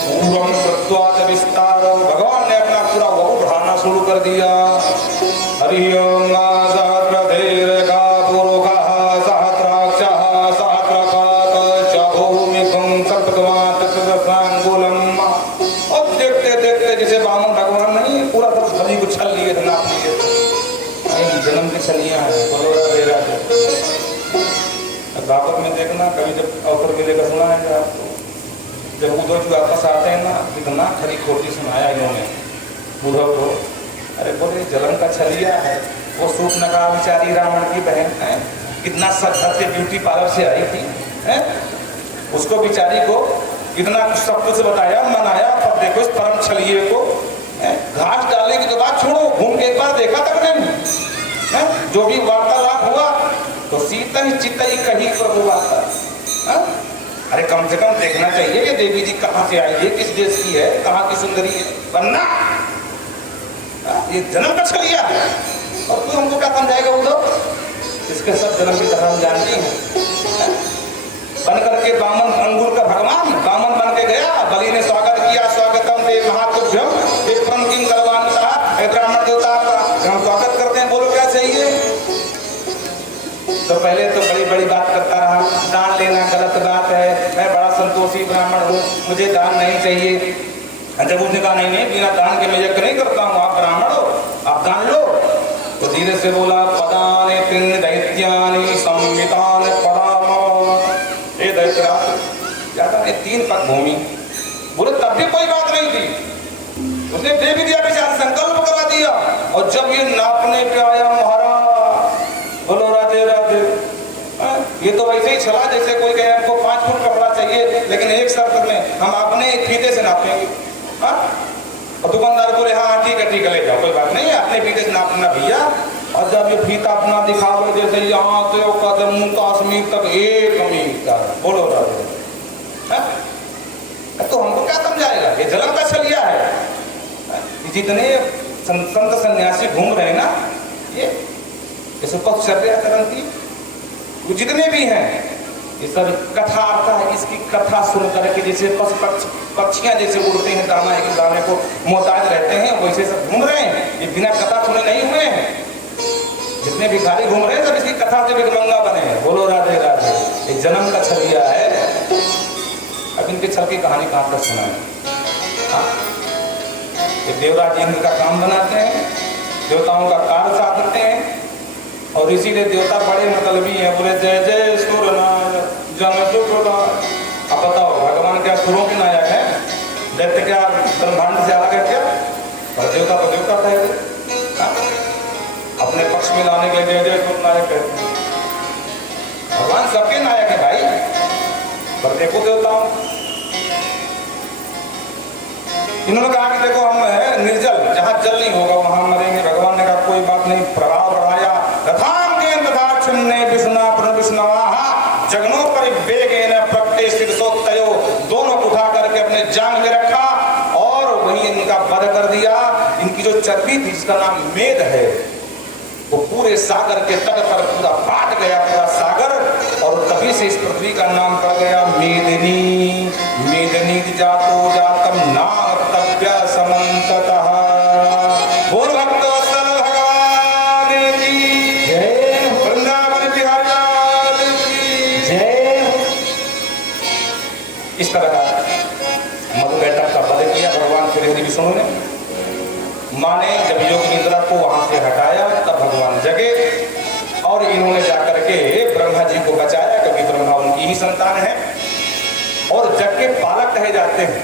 पूर्वम कृत्वा विस्तार। भगवान ने अपना पूरा वहु बढ़ाना शुरू कर दिया। हरि ओम सहस्रधीर्घा पुरुषः सहस्राक्षः सहस्रपात च भूमिकं सप्तमात् तदसांगुलम्। और देखते देखते जैसे बामन भगवान नहीं पूरा सब धनी को छल लिए, नाप लिए, जन्म की छलियां हैं, बोलो भागवत में देखना, कभी जब अवसर मिलेगा सुनाएगा आपको। जब उधर जो वापस आते हैं ना, कितना खरी खोटी सुनाया इन्होंने बुढ़ो को। अरे बोले जलन का छलिया है, वो सूपनखा बेचारी रावण की बहन है, कितना सख्त से ब्यूटी पार्लर से आई थी, है? उसको बेचारी को कितना सब कुछ बताया, मनाया, पर देखो इस परम छलिए को घास डालने की तो बात छोड़ो, घूम के एक बार देखा तक नहीं। जो भी वार्तालाप हुआ तो सीता ही चित्ता ही कहीं प्रभु वार्ता। अरे कम से कम देखना चाहिए ये देवी जी कहाँ से आई है, किस देश की है, कहाँ की सुंदरी है, वरना ये जन्म का छलिया है। और तू हमको क्या समझाएगा? उधर इसके सब जन्म की तरह हम जानते हैं। बन करके बामन अंगूर का भगवान बामन बन के गया, बलि ने स्वागत किया, स्वागतम ते महातुभ्यम विप्रम किम करवानुता। ब्राह्मण देवता का हम स्वागत करते हैं, बोलो क्या चाहिए? तो पहले तो बड़ी बड़ी बात करता रहा, दान लेना गलत बात है, मैं बड़ा संतोषी ब्राह्मण हूँ, मुझे दान नहीं चाहिए। जब उसने कहा नहीं बिना दान के मैं यज्ञ नहीं करता हूँ, आप ब्राह्मण हो, आप दान लो। तो धीरे से बोला पदाने तीन दैत्यानि संवितान पदाम। ये दैत्य ज्यादा नहीं, 3 पग भूमि। बोले तब भी कोई बात नहीं थी, उसने दे भी दिया, बेचारा संकल्प करा दिया। और जब ये नापने पे आया महाराज, बोलो राधे राधे, ये तो वैसे ही चला जैसे कोई कहे हमको 5 फुट कपड़ा चाहिए, लेकिन एक शर्त में हम अपने फीते से नापेंगे। और दुकानदार बोले हाँ ठीक है ले जाओ, कोई बात नहीं है, अपने फीते से नापना भैया। और जब ये फीता अपना दिखाओ जैसे यहाँ से कदम कश्मीर तक 1 मीटर, बोलो राधे। तो हमको क्या समझाएगा? ये जलन का छलिया है। जितने संत सन्यासी घूम रहे हैं ना, ये जैसे पक्षचर्या की जितने भी हैं, ये सब कथा आता है। इसकी कथा सुन करके जैसे पक्षियां जैसे उड़ते हैं, दाना एक दाने को मोहताज रहते हैं, वैसे सब घूम रहे हैं। ये बिना कथा सुने नहीं हुए हैं। जितने भिखारी घूम रहे हैं सब इसकी कथा से भिखमंगा बने हैं। बोलो राधे राधे। ये जन्म का छलिया है। अब इनके छल की कहानी कहाँ तक सुना है? ये देवराज इंद्र का काम बनाते हैं, देवताओं का कार्य साधते हैं, और इसीलिए देवता बड़े मतलबी हैं, बोले जय जय सुर नायक जन सुखदाय। अब बताओ भगवान क्या सुरों के नायक है? दैत्य क्या ब्रह्मांड से अलग है क्या? और देवता तो देवता है, अपने पक्ष में लाने के लिए जय जय सुर नायक कहते हैं। भगवान सबके नायक है भाई, पर देखो देवताओं, इन्होंने कहा कि देखो हम है निर्जल, जहां जल नहीं होगा वहां मरेंगे। भगवान ने कहा कोई बात नहीं, प्रभाव बढ़ाया। रथाम के तथा छिन्ने विष्णा प्रणविष्णवाहा जगनो परिवेगेन प्रकटे शीर्षोत्तयो, दोनों उठा करके अपने जांग में रखा और वहीं इनका वध कर दिया। इनकी जो चर्बी थी जिसका नाम मेद है, वो पूरे सागर के तट पर पूरा फाट गया, पूरा सागर, और तभी से इस पृथ्वी का नाम पड़ गया मेदिनी। मेदिनी जातो जातम नामतव्य समन्ततः। बोल भक्तवत्सल भगवान की जय, वृंदावन बिहारी लाल की जय। इस तरह मधु बैठक का वध किया भगवान श्री हरि विष्णु ने। माने जब योग निद्रा को वहां से हटाया तब भगवान जगे और इन्होंने जाकर के ब्रह्मा जी को बचाया, क्योंकि ब्रह्मा उनकी ही संतान है और जग के पालक कहे जाते हैं,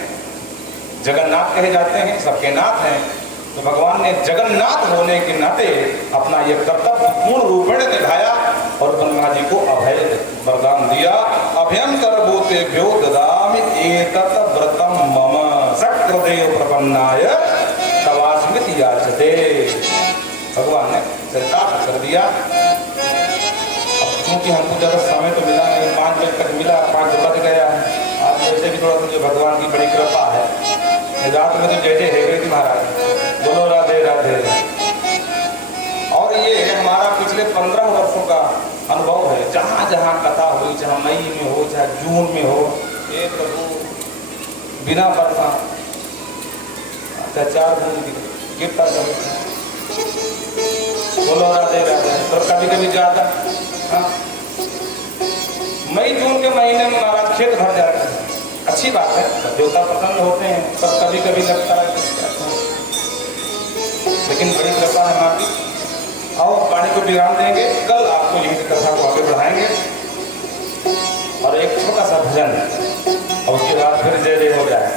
जगन्नाथ कहे जाते हैं, सबके नाथ हैं। तो भगवान ने जगन्नाथ होने के नाते अपना यह कर्तव्य पूर्ण रूपेण निभाया और ब्रह्मा जी को अभय वरदान दिया। अभयम सर्वभूतेभ्यो ददामि एतत् व्रतम मम सक्रदेव प्रपन्नाय तवास्मिति याचते। भगवान ने स्वीकार कर दिया। क्योंकि हमको ज़्यादा समय तो मिला नहीं, 5 बजे तक मिला, 5 बज गया। आज वैसे भी थोड़ा मुझे भगवान की बड़ी कृपा है, रात में तो जय जय है गई थी महाराज। बोलो राधे राधे। और ये हमारा पिछले 15 वर्षों का अनुभव है, जहाँ जहाँ कथा हुई, चाहे मई में हो चाहे जून में हो, ये प्रभु बिना बरसात चार गिरता कभी। बोलो राधे राधे। तो कभी कभी जाता, हाँ, मई जून के महीने में महाराज खेत भर जाता है, अच्छी बात है, देवता प्रसन्न होते हैं, पर कभी कभी लगता है लेकिन बड़ी कृपा है माँ की। आओ पानी को विराम देंगे, कल आपको यहीं से कथा को आगे बढ़ाएंगे और एक छोटा सा भजन और उसके बाद फिर जय जय हो जाए।